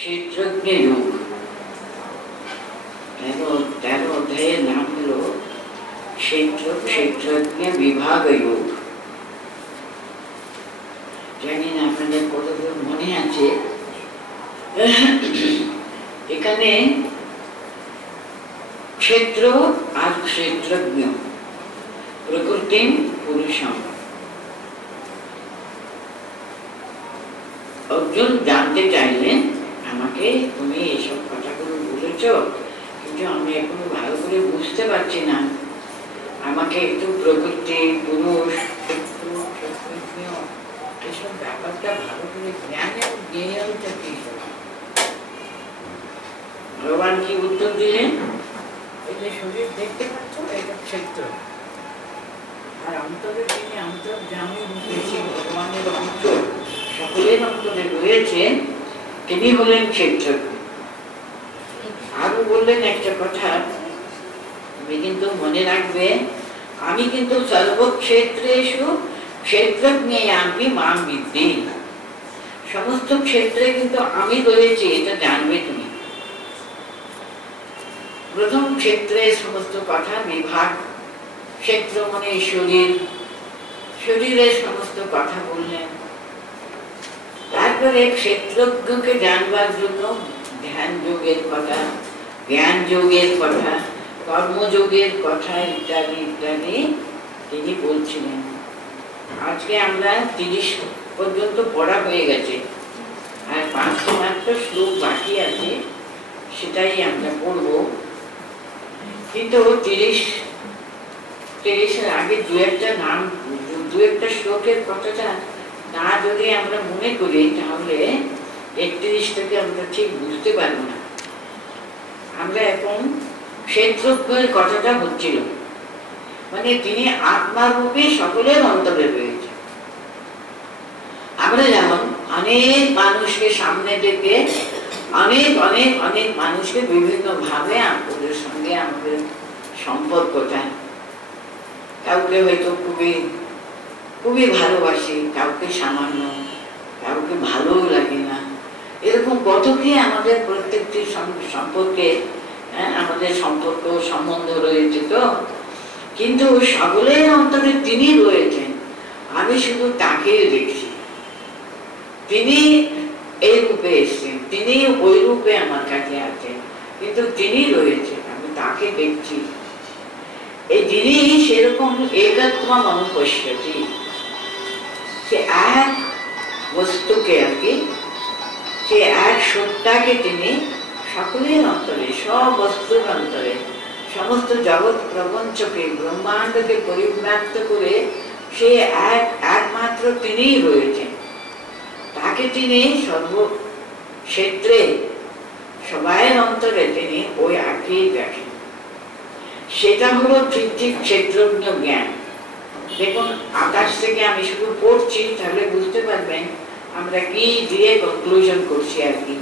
क्षेत्रज्ञ योग 13 অধ্যায়ের নাম হলো क्षेत्रज्ञ विभाग योग। জানি না আপনাদের কতদূর মনে আছে। এখানে क्षेत्र আর क्षेत्रज्ञ প্রকৃতি পুরুষম। অর্জুন জানতে চাইলেন আমাকে তুমি এইসব কথাগুলো বলেছ, কিন্তু আমি এখনো ভালো করে বুঝতে পারছি না। আমাকে একটু প্রকৃতি পুরুষ এসব ব্যাপারটা ভালো করে জ্ঞানের জ্ঞানটা কি। ভগবান কি উত্তর দিলেন? এই যে শরীর দেখতে পাচ্ছ এটা ক্ষেত্র, আর অন্তরে তিনি অন্তর্যামী রূপে ভগবানের অন্তর সকলের অন্তরে রয়েছেন, তিনি হলেন ক্ষেত্রজ্ঞ। আরো বললেন একটা কথা, তুমি কিন্তু মনে রাখবে, আমি কিন্তু সর্বক্ষেত্রেষু ক্ষেত্রজ্ঞায়ামি মাং বিদ্ধি। সমস্ত ক্ষেত্রে কিন্তু আমি রয়েছি, এটা জানবে তুমি। প্রথম ক্ষেত্রে সমস্ত কথা বিভাগ, ক্ষেত্র মানে শরীর, শরীরের সমস্ত কথা বললেন। তারপরে ক্ষেত্রজ্ঞকে জানবার জন্য ধ্যান যোগের কথা, জ্ঞান যোগের কথা, কর্মযোগের কথা ইত্যাদি ইত্যাদি তিনি বলছিলেন। আজকে আমরা 30 পর্যন্ত পড়া হয়ে গেছে, আর 5টি মাত্র শ্লোক বাকি আছে, সেটাই আমরা পড়ব। কিন্তু 30-এর আগে দু একটা শ্লোকের কথাটা না যদি আমরা মনে করি, তাহলে 31 থেকে আমরা ঠিক বুঝতে পারবো না। আমরা এখন ক্ষেত্রজ্ঞের কথাটা হচ্ছিল, মানে তিনি আত্মারূপে সকলের অন্তরে রয়েছে। আমরা যেমন অনেক মানুষকে সামনে থেকে অনেক অনেক অনেক মানুষকে বিভিন্ন ভাবে ওদের সঙ্গে আমাদের সম্পর্কটা, কাউকে হয়তো খুবই খুবই ভালোবাসি, কাউকে সামান্য, কাউকে ভালো লাগে না, এরকম কত কি আমাদের প্রত্যেকটি সম্পর্কে আমাদের সম্পর্ক সম্বন্ধ রয়েছে। তো কিন্তু সকলের অন্তরে তিনি রয়েছেন, আমি শুধু তাকেই দেখছি। তিনি এই রূপে এসছেন, তিনি ওই রূপে আমার কাছে আছেন, কিন্তু তিনি রয়েছেন, আমি তাকে দেখছি। এই যিনি সেরকম একত্বম অনুপশ্যতি, সে এক বস্তুকে আর কি, সে এক সত্তাকে তিনি সকলের অন্তরে, সব বস্তুর অন্তরে, সমস্ত জগৎ প্রপঞ্চকে ব্রহ্মাণ্ডকে পরিব্যাপ্ত করে সে একমাত্র তিনিই রয়েছেন। তাকে তিনি সর্বক্ষেত্রে সবাইয়ের অন্তরে তিনি ওই একই দেখেন। সেটা হলো ঠিক ক্ষেত্রজ্ঞ জ্ঞান। দেখুন, আকাশ থেকে আমি শুধু পড়ছি, তাহলে বুঝতে পারবেন আমরা কি দিয়ে কনক্লুশন করছি আর কি।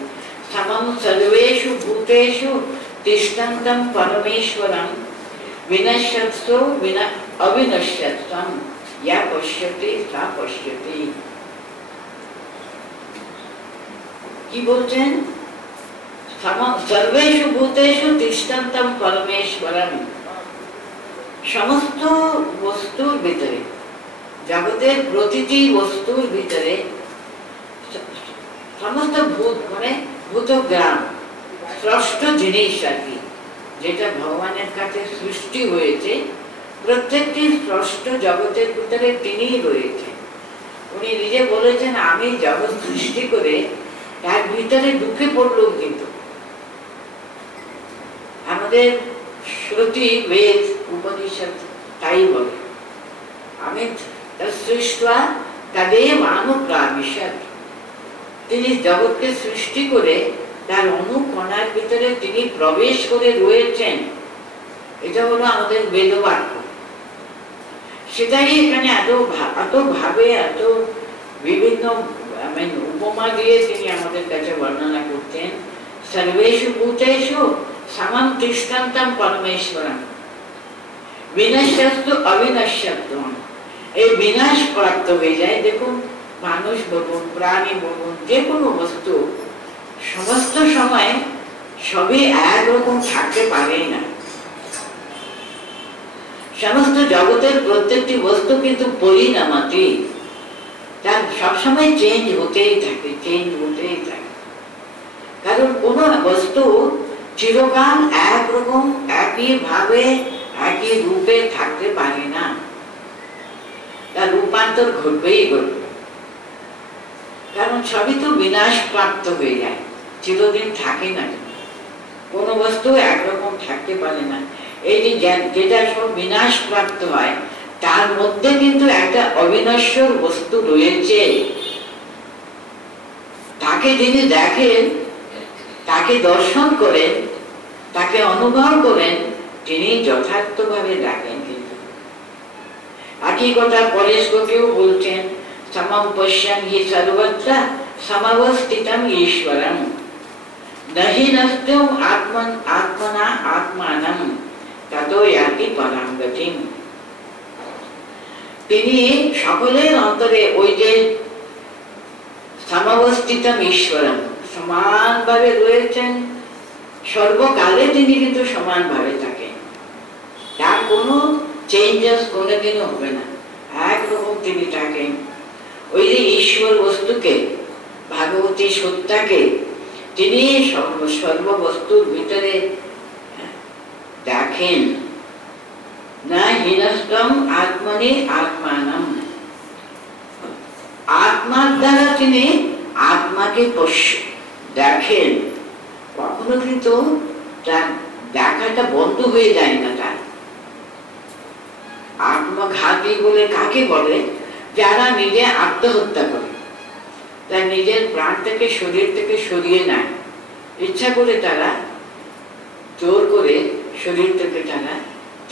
সমম সর্বেষু ভূতেষু তিষ্ঠন্তম পরমেশ্বরম বিনশ্যৎসু অবিনশ্যৎসম ইয়া পশ্যতি সা পশ্যতি। কি বলছেন? সর্বেষু ভূতেষু তিষ্ঠন্তম পরমেশ্বরম, সমস্ত বস্তুর ভিতরে, জগতের প্রতিটি বস্তুর ভিতরে, সমস্ত ভূত মানে ভূতগ্রাম, স্রষ্ট জিনিস আর কি, যেটা ভগবানের কাছে সৃষ্টি হয়েছে, প্রত্যেকটি স্রষ্ট জগতের ভিতরে তিনিই রয়েছে। উনি নিজে বলেছেন, আমি জগৎ সৃষ্টি করে তার ভিতরে ঢুকে পড়লো। কিন্তু আমাদের শ্রুতি, বেদ, উপনিষদ তাই বলে, আমি সৃষ্টা তাদেব অনুপ্রাবিশৎ, তিনি জগৎকে সৃষ্টি করে তার অনুকণার ভিতরে তিনি প্রবেশ করে রয়েছেন। এটা হলো আমাদের বেদবাক্য। সেটাই এখানে এত ভাবে, এত বিভিন্ন উপমা দিয়ে তিনি আমাদের কাছে বর্ণনা করতেন। সর্বেষু ভূতেষু সমম তিষ্ঠন্তম পরমেশ্বরম বিনশ্যৎসু অবিনশ্যৎসম। এই বিনাশ প্রাপ্ত হয়ে যায়। দেখুন, মানুষ বলুন, প্রাণী বলুন, যে কোনো বস্তু সমস্ত সময় সবই একরকম থাকতে পারে না। সমস্ত জগতের প্রত্যেকটি বস্তু কিন্তু পরিণামাতি, তার সবসময় চেঞ্জ হতেই থাকে, চেঞ্জ হতেই থাকে। কারণ কোন বস্তু চিরকাল একরকম একই ভাবে একই রূপে থাকতে পারে না, তার রূপান্তর ঘটবেই ঘটবে। কারণ সবই তো বিনাশ প্রাপ্ত হয়ে যায়, চিরদিন থাকে না। কোন বস্তু একরকম থাকতে পারে না। এই যে যেটা সব বিনাশ প্রাপ্ত হয়, তার মধ্যে কিন্তু একটা অবিনশ্বর বস্তু রয়েছে। তাকে যিনি দেখেন, তাকে দর্শন করেন, তাকে অনুভব করেন, তিনি যথার্থভাবে দেখেন। কিন্তু একই কথা পরেশকেও বলছেন, সমম পশ্যন হি সর্বত্র সমবস্থিতম ঈশ্বরম নহি নষ্টম আত্মনা আত্মানম ততো ইয়াতি পরাম গতিম। তিনি সকলের অন্তরে ওই যে সমবস্থিতম ঈশ্বরম, সমানভাবে রয়েছেন, সর্বকালে তিনি কিন্তু সমানভাবে থাকেন, তার কোনো চেঞ্জেস কোনোদিনও হবে না, একরকম তিনি থাকেন। ওই যে ঈশ্বর বস্তুকে, ভাগবতী সত্তাকে তিনি সর্ববস্তুর ভিতরে দেখেন। না হীনস্তম আত্মনি আত্মানম, আত্মার দ্বারা তিনি আত্মাকে দেখেন। কখনো কিন্তু তার দেখাটা বন্ধ হয়ে যায় না। তার আত্মঘাতী বলে কাকে বলে? যারা নিজে আত্মহত্যা করে, তার নিজের প্রাণ থেকে শরীর থেকে সরিয়ে নেয়, ইচ্ছা করে তারা জোর করে শরীর থেকে তারা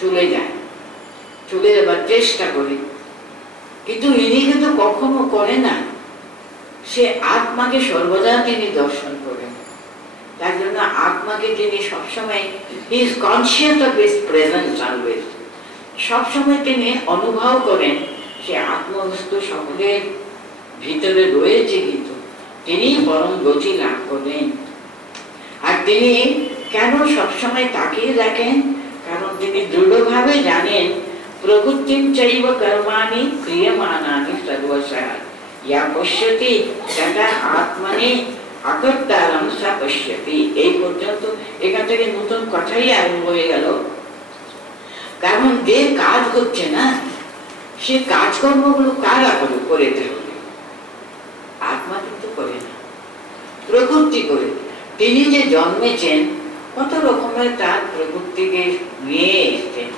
চলে যায়, চলে যাবার চেষ্টা করে। কিন্তু ইনি কিন্তু কখনো করে না, সে আত্মাকে সর্বদা তিনি দর্শন করেন। তার জন্য আত্মাকে তিনি সবসময়, he is conscious of his presence always, সবসময় তিনি অনুভব করেন সে আত্মবস্তু সকলের ভিতরে রয়েছে, কিন্তু তিনি পরম গতি লাভ করেন। আর তিনি কেন সবসময় তাকিয়ে দেখেন? কারণ তিনি দৃঢ়ভাবে জানেন প্রকৃতিম চৈব কর্মাণি ক্রিয়মাণানি সর্বশঃ ইয়া পশ্যতি তথা আত্মনি আকর্তারং সা পশ্যতি। এই পর্যন্ত এখান থেকে নতুন কথাই আরম্ভ হয়ে গেল। কারণ যে কাজ হচ্ছে না, সে কাজকর্মগুলো কারা করে থাকবে? আত্মা কিন্তু করে না, প্রকৃতি করে। তিনি যে জন্মেছেন, কত রকমের তার প্রকৃতিকে নিয়ে এসছেন,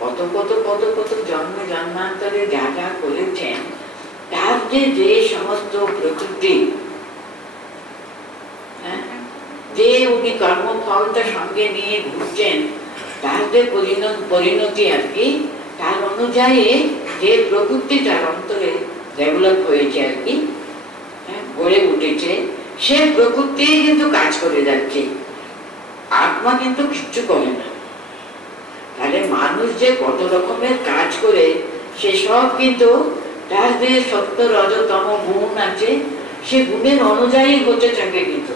কত কত কত কত জন্ম জন্মান্তরে যা যা করেছেন, তার যে সমস্ত প্রকৃতি, যে উনি কর্মফলটা সঙ্গে নিয়ে ঘুরছেন, তার যে পরিণতি আর কি, তার অনুযায়ী যে প্রকৃতি তার অন্তরে ডেভেলপ হয়েছে আর কি, গড়ে উঠেছে, সে প্রকৃতি কিন্তু কাজ করে যাচ্ছে, আত্মা কিন্তু কিচ্ছু করে না। তাহলে মানুষ যে কত রকমের কাজ করে, সে সব কিন্তু তার যে সত্য রজতম গুণ আছে, সে গুণের অনুযায়ী হতে থাকে। কিন্তু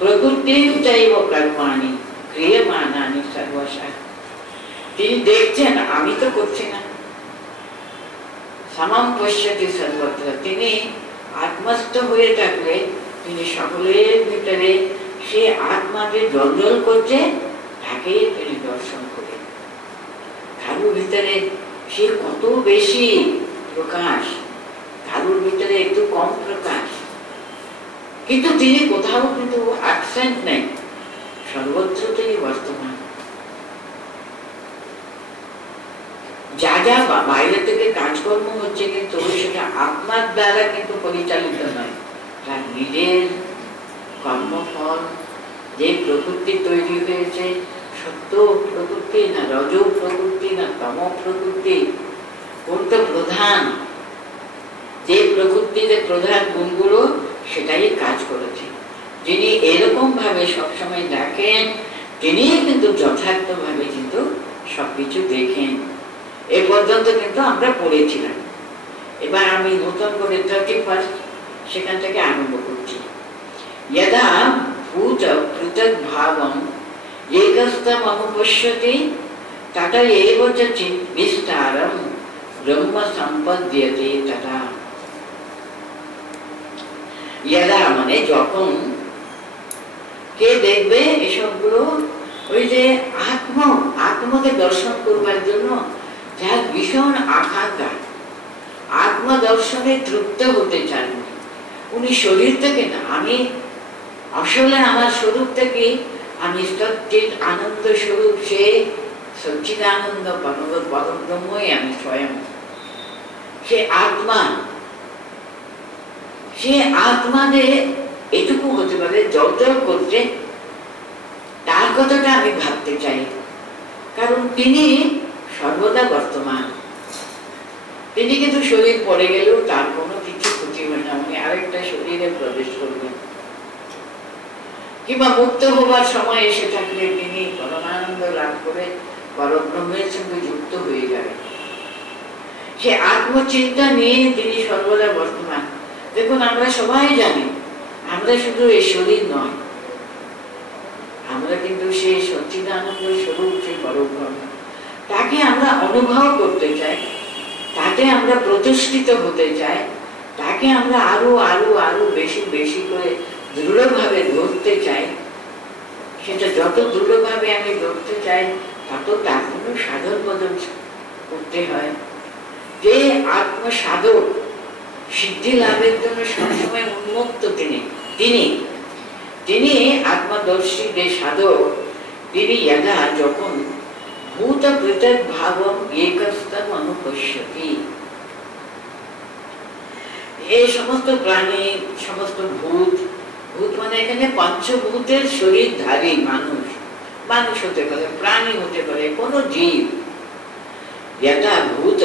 প্রকৃতি চাইব কর্মাণি ক্রিয়মাণানি সর্বশঃ, তিনি দেখছেন, আমি তো করছি না। সমম পশ্যতি সর্বত্র, তিনি আত্মস্থ হয়ে থাকলে তিনি সকলের ভিতরে সে আত্মাকে জঞ্জল করছে, তাকে তিনি দর্শন করে। কারুর ভিতরে সে কত বেশি প্রকাশ, কারুর ভিতরে একটু কম প্রকাশ, কিন্তু তিনি কোথাও কিন্তু অ্যাবসেন্ট নেই, সর্বত্র তিনি বর্তমান। যা যা বাইরে থেকে কাজকর্ম হচ্ছে, কিন্তু সেটা আত্মার দ্বারা কিন্তু পরিচালিত নয়, তার নিজের কর্মফল যে প্রকৃতি তৈরি হয়েছে, সত্য প্রকৃতি না রজ প্রকৃতি না তম প্রকৃতি, কোনটা প্রধান, যে প্রকৃতিতে প্রধান গুণগুলো, সেটাই কাজ করেছে। যিনি এরকম ভাবে সবসময় দেখেন, তিনি কিন্তু যথার্থ ভাবে কিন্তু সবকিছু দেখেন। এ পর্যন্ত কিন্তু আমরা পড়েছিলাম। এবার আমি নতুন করে 31 সেখান থেকে আরম্ভ করছি। यदा পৃথক ভাবম एकस्तम अनुपश्यति तथा एव च विस्तारम ब्रह्म संपद्यते तथा यदा माने যখন কে দেখবে এসবগুলো ওই যে আত্মকে দর্শন করবার জন্য যার ভীষণ আকাঙ্ক্ষা, আত্ম দর্শনে তৃপ্ত হতে চান উনি শরীর থেকে না, আমি আসলে আমার স্বরূপ থেকে আমি সচ্চিদ আনন্দ স্বরূপ, সে সচ্চিদানন্দ পরব্রহ্মই আমি স্বয়ং, সে আত্মাকে এটুকু হতে পারে জল করতে, তার কথাটা আমি ভাবতে চাই, কারণ তিনি সর্বদা বর্তমান। তিনি কিন্তু শরীর পড়ে গেলেও তার কোনো কিছু ক্ষতি হয় না, উনি আরেকটা শরীরে প্রবেশ করবেন, কিংবা মুক্ত হবার সময় এসে থাকলে তিনি পরমানন্দ লাভ করে পরব্রহ্মের সঙ্গে যুক্ত হয়ে যাবেন। সে আত্মচিন্তা নিয়ে তিনি সর্বদা বর্তমান। দেখুন, আমরা সবাই জানি আমরা শুধু এই শরীর নয়, আমরা কিন্তু সেই সচ্চিদানন্দ স্বরূপ, সেই পরব্রহ্ম, তাকে আমরা অনুভব করতে চাই, তাতে আমরা প্রতিষ্ঠিত হতে চাই, তাকে আমরা আরো আরো আরো বেশি বেশি করে দৃঢ়ভাবে ধরতে চাই। সেটা যত দৃঢ়ভাবে আমি ধরতে চাই তত তার জন্য সাধন বদল করতে হয়। যে আত্মসাধক সিদ্ধি লাভের জন্য সবসময় উন্মুক্ত তিনি আত্মদর্শী যে সাধক, তিনি यदा যখন ভূত পৃথক ভাবম একস্তম অনুপশ্যতি, এই সমস্ত প্রাণী, সমস্ত ভূত মানে এখানে পঞ্চভূতের শরীরধারী মানুষ হতে পারে, প্রাণী হতে পারে, কোন জীব, यदा ভূত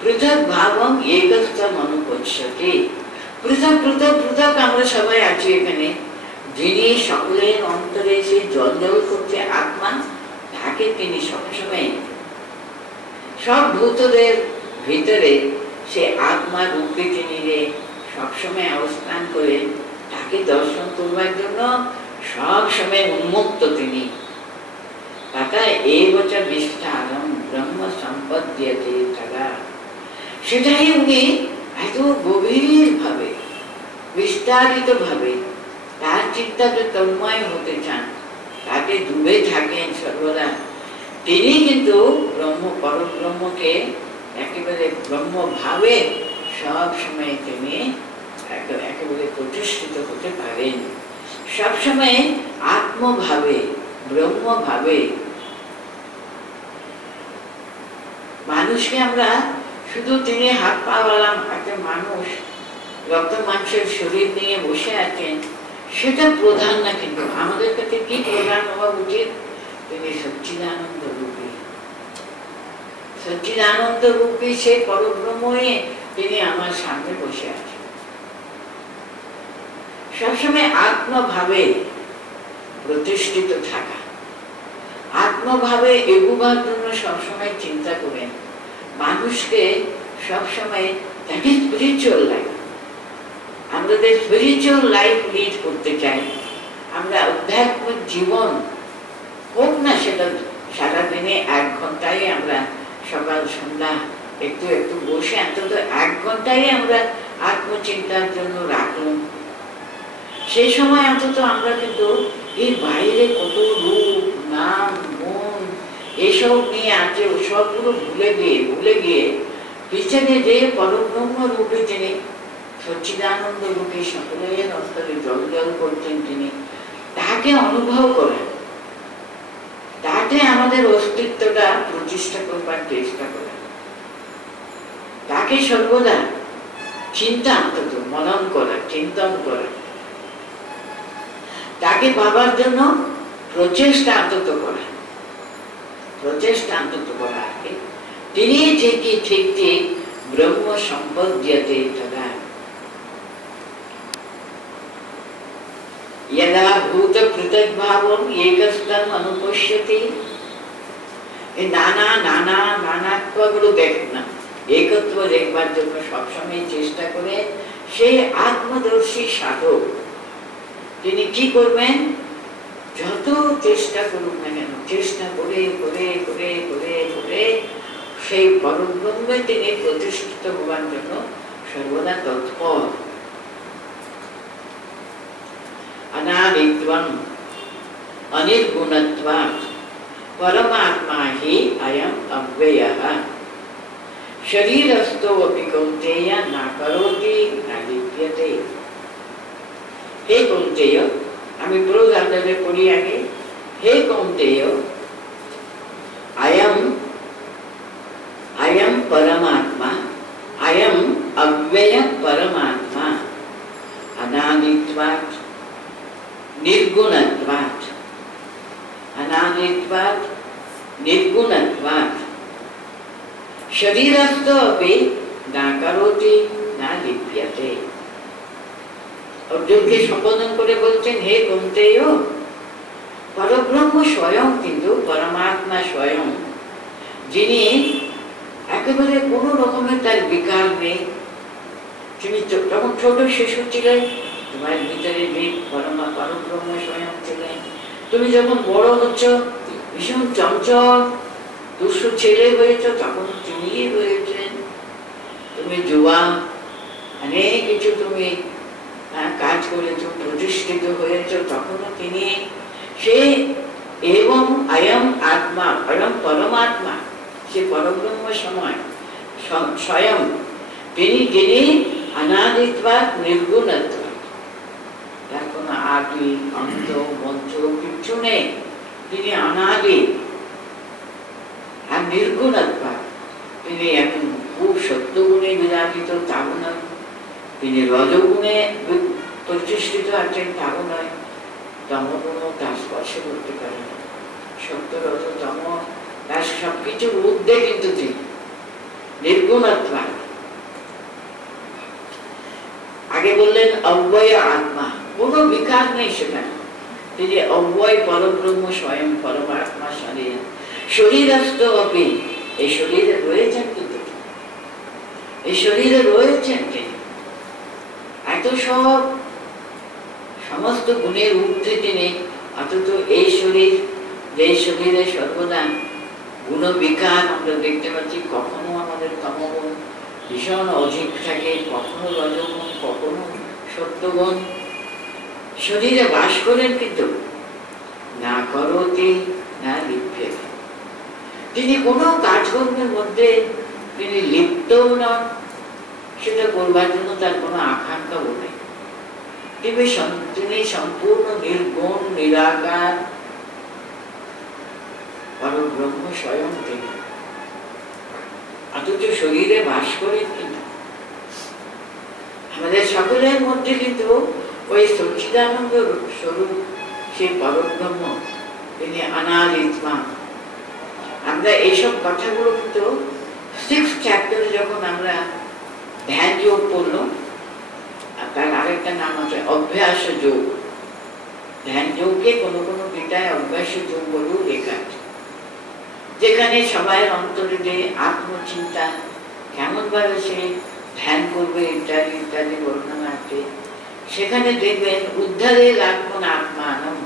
পৃথক ভাবম একস্তম অনুপশ্যতি, পৃথক পৃথক পৃথক আমরা সবাই আছি এখানে, যিনি সকলের অন্তরে সে জল করছে আত্মা, তাকে তিনি সবসময় সব ভূতদের ভিতরে সে আত্মা রূপে তিনি সবসময় অবস্থান করে তাকে দর্শন করবার জন্য সবসময় উন্মুক্ত তিনি। তাতা এবচ বিস্তারম ব্রহ্ম সম্পদ্যতে তদা, সেটাই উনি এত গভীর ভাবে বিস্তারিত ভাবে তার চিন্তাকে তন্ময় হতে চান, তাকে ডুবে থাকেন সর্বদা। তিনি কিন্তু পরব্রহ্মকে একেবারে ব্রহ্ম ভাবে সব সময় তিনি একেবারে প্রতিষ্ঠিত হতে পারেন, সবসময় আত্মভাবে ব্রহ্মভাবে। মানুষকে আমরা শুধু তিনি হাত পাওয়ালাম, একটা মানুষ রক্ত মাংসের শরীর নিয়ে বসে আছেন, সেটা প্রধান না। কিন্তু আমাদের কাছে কি প্রধান হওয়া উচিত? তিনি সচ্চিদানন্দ রূপী, সচ্চিদানন্দ রূপী সে পরব্রহ্মই তিনি আমার সামনে বসে আছেন। সবসময় আত্মভাবে প্রতিষ্ঠিত থাকা, আত্মভাবে এগোবার জন্য সবসময় চিন্তা করেন। মানুষকে সবসময় দ্যাট ইজ স্পিরিচুয়াল লাইফ, আমরা স্পিরিচুয়াল লাইফ লিড করতে চাই। আমরা আধ্যাত্মিক জীবন হোক না সেটা সারাদিনে 1 ঘন্টায় আমরা সকাল সন্ধ্যা একটু একটু বসে অন্তত 1 ঘন্টায় আমরা আত্মচিন্তার জন্য রাখলাম। সেই সময় অন্তত আমরা কিন্তু এই বাইরে কত রূপ নাম মন এসব নিয়ে আছে, সবগুলো ভুলে গিয়ে পিছনে যে পরব্রহ্ম রূপে তিনি সচ্চিদানন্দ রূপে সকলের অন্তরে জল করছেন, তিনি তাকে অনুভব করেন, তাতে আমাদের অস্তিত্বটা প্রতিষ্ঠা করবার চেষ্টা করেন, তাকে সর্বদা চিন্তা অন্তত মনন করা, চিন্তন করা, তাকে পাবার জন্য প্রচেষ্টা অন্তত করা, তিনি ঠিক ব্রহ্ম সম্পদ্যতে তদা। यदा भूत पृथक भावम एकस्तम अनुपश्यति, নানাত্বগুলো দেখেন না, একত্ব দেখবার জন্য সবসময় চেষ্টা করে সেই আত্মদর্শী সাধক তিনি কি করবেন? যত চেষ্টা করুক না কেন, চেষ্টা করে করে করে করে করে সেই পরব্রহ্মে তিনি প্রতিষ্ঠিত হওয়ার জন্য সর্বদা তৎপর। अनादित्वं अनिर्गुणत्वात् परमात्मा हि अयम् अव्ययः शरीरस्थो अपि कौन्तेय न करोति न लिप्यते। हे कौन्तेय, आमी प्रोज आपनादेर पढ़ी आगे। हे कौन्तेय, अयम् अयम् परमात्मा, अयम् अव्यय परमात्मा अनादित्वात् निर्गुणत्वात्, अनादित्वात् निर्गुणत्वात् शरीरस्थो अपि न करोति न लिप्यते। अर्जुन के संबोधन करे बोलছেন, हे कौन्तेय, परब्रह्म स्वयं किन्तु परमात्मा स्वयं, যিনি একেবারে কোনো রকমের তার বিকার নেই। তুমি যখন ছোট শিশু ছিলেন, তোমার ভিতরে যে পরব্রহ্ম স্বয়ং ছিলেন। তুমি যখন বড় হচ্ছ, ভীষণ চঞ্চল দুষ্টু ছেলে হয়েছ, তখন তিনি হয়েছেন। তুমি যুবা, অনেক কিছু তুমি কাজ করেছ, প্রতিষ্ঠিত হয়েছ, তখনও তিনি। সে এবং অয়ম আত্মা, অয়ম পরমাত্মা, সে পরব্রহ্ম সময় স্বয়ং, তিনি যিনি অনাদিত্বাৎ নির্গুণত্বাৎ, তার কোনো আদি অন্ত মধ্য কিছু নেই। তিনি অনাদি আর নির্গুণত্বাৎ, তিনি এখন খুব সত্যগুণে বিরাজিত, তাও নয়। তিনি রজগুণে প্রতিষ্ঠিত আছেন, তাও নয়। তমগুণও তার স্পর্শ করতে পারে না। সত্য রজ তম তার সবকিছুর ঊর্ধ্বে কিন্তু তিনি নির্গুণত্বাৎ। আগে বললেন অব্যয় আত্মা, কোনো বিকার নেই সেখানে। তিনি অব্যয় পরব্রহ্ম স্বয়ং পরমাত্মা শরীর, শরীরস্থ অপি, এই শরীরে রয়েছেন, কিন্তু এই শরীরে রয়েছেন তিনি। এত সব সমস্ত গুণের ঊর্ধ্বে তিনি, অথচ এই শরীর, যে শরীরে সর্বদা গুণ বিকার আমরা দেখতে পাচ্ছি। কখনো আমাদের তমগুণ ভীষণ অধিক থাকে, কখনো রজগুণ, কখনো সত্যগুণ শরীরে বাস করেন, কিন্তু না করতি না লিপ্যতে। তিনি কোনো কাজকর্মের মধ্যে তিনি লিপ্তও নন, সেটা করবার জন্য তার কোনো আকাঙ্ক্ষাও নেই। তিনি সম্পূর্ণ নির্গুণ নিরাকার পরব্রহ্ম স্বয়ং তিনি, অথচ শরীরে বাস করেন। কিন্তু আমাদের সকলের মধ্যে কিন্তু ওই সচ্চিদানন্দ স্বরূপ সেই পরব্রহ্ম, তিনি অনাদিত্মা। আমরা এইসব কথাগুলো কিন্তু 6th চ্যাপ্টারে যখন আমরা ধ্যান যোগ পড়লো, তার আরেকটা নাম আছে অভ্যাস যোগ। ধ্যান যোগকে কোনো কোনো গীতায় অভ্যাস যোগ বলেও লেখা আছে, যেখানে সবাই অন্তরে যে আত্মচিন্তা কেমন ভাবে সে ধ্যান করবে ইত্যাদি ইত্যাদি বর্ণনা আছে। সেখানে দেখবেন উদ্ধারের আত্মন আত্মানম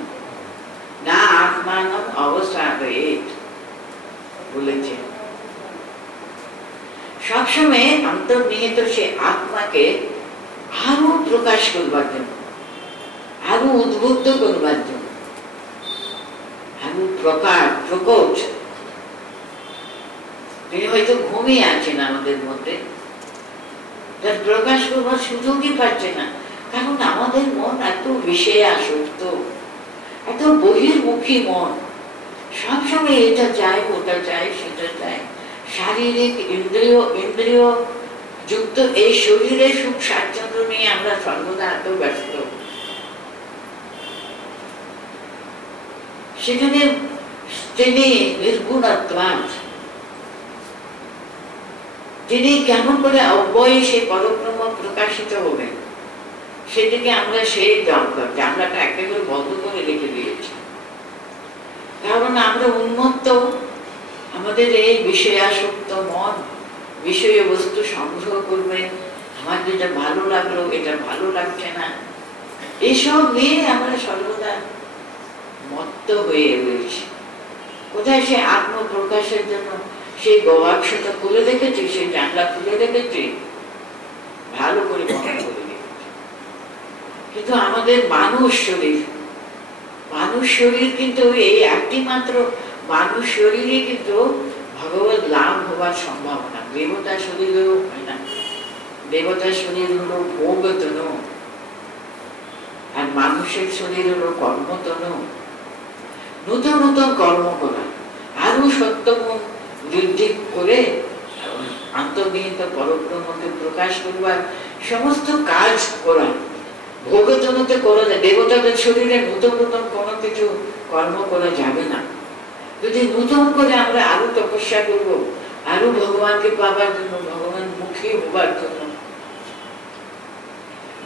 না আত্মানম অবসাদয়েৎ বলেছে। সবসময় অন্তর্নিহিত সে আত্মাকে আরো প্রকাশ করবার জন্য, আরো উদ্বুদ্ধ করবার জন্য, আরো প্রকট। তিনি হয়তো ঘুমিয়ে আছেন আমাদের মধ্যে, তার প্রকাশ করবার সুযোগই পাচ্ছে না। কারণ আমাদের মন এত বিষয়ে আসক্ত, এত বহির্মুখী মন, সবসময় এটা চাই, ওটা চাই, সেটা চাই। শারীরিক ইন্দ্রিয় যুক্ত এই শরীরে সুখ স্বাচ্ছন্দ্য নিয়ে আমরা সর্বদা এত ব্যস্ত। সেখানে তিনি নির্গুণত্বাৎ, তিনি কেমন করে অব্যয় সেই পরব্রহ্ম প্রকাশিত হবেন, সেদিকে আমরা সেই জানলাটা একেবারে বন্ধ করে রেখে দিয়েছি। কারণ আমরা উন্মত্ত, আমাদের এই বিষয়াসক্ত মন বিষয় বস্তু সংগ্রহ করবে, আমার যেটা ভালো লাগলো, এটা ভালো লাগছে না, এইসব নিয়ে আমরা সর্বদা মত্ত হয়ে রয়েছে। কোথায় সে আত্মপ্রকাশের জন্য সেই গবাক্ষটা খুলে রেখেছে, সেই জানলা খুলে রেখেছে, ভালো করে মনে করে রেখেছে। কিন্তু আমাদের মানুষ শরীর কিন্তু এই একটি মাত্র মানুষ শরীরে কিন্তু ভগবত লাভ হওয়ার সম্ভাবনা। দেবতা শরীরেও হয় না। দেবতা শরীর হলো ভোগতনু, আর মানুষের শরীর হলো কর্মতনু। নতুন নতুন কর্ম করা, আরো সত্যগুণ বৃদ্ধি করে আন্তর্নিহিত পরব্রহ্মকে প্রকাশ করবার সমস্ত কাজ করা। ভোগতনুতে করা যায়। দেবতাদের শরীরে নতুন নতুন কোনো কিছু কর্ম করা যাবে না। যদি নতুন করে আমরা আরো তপস্যা করব, আরো ভগবানকে পাবার জন্য, ভগবান মুখী হবার জন্য,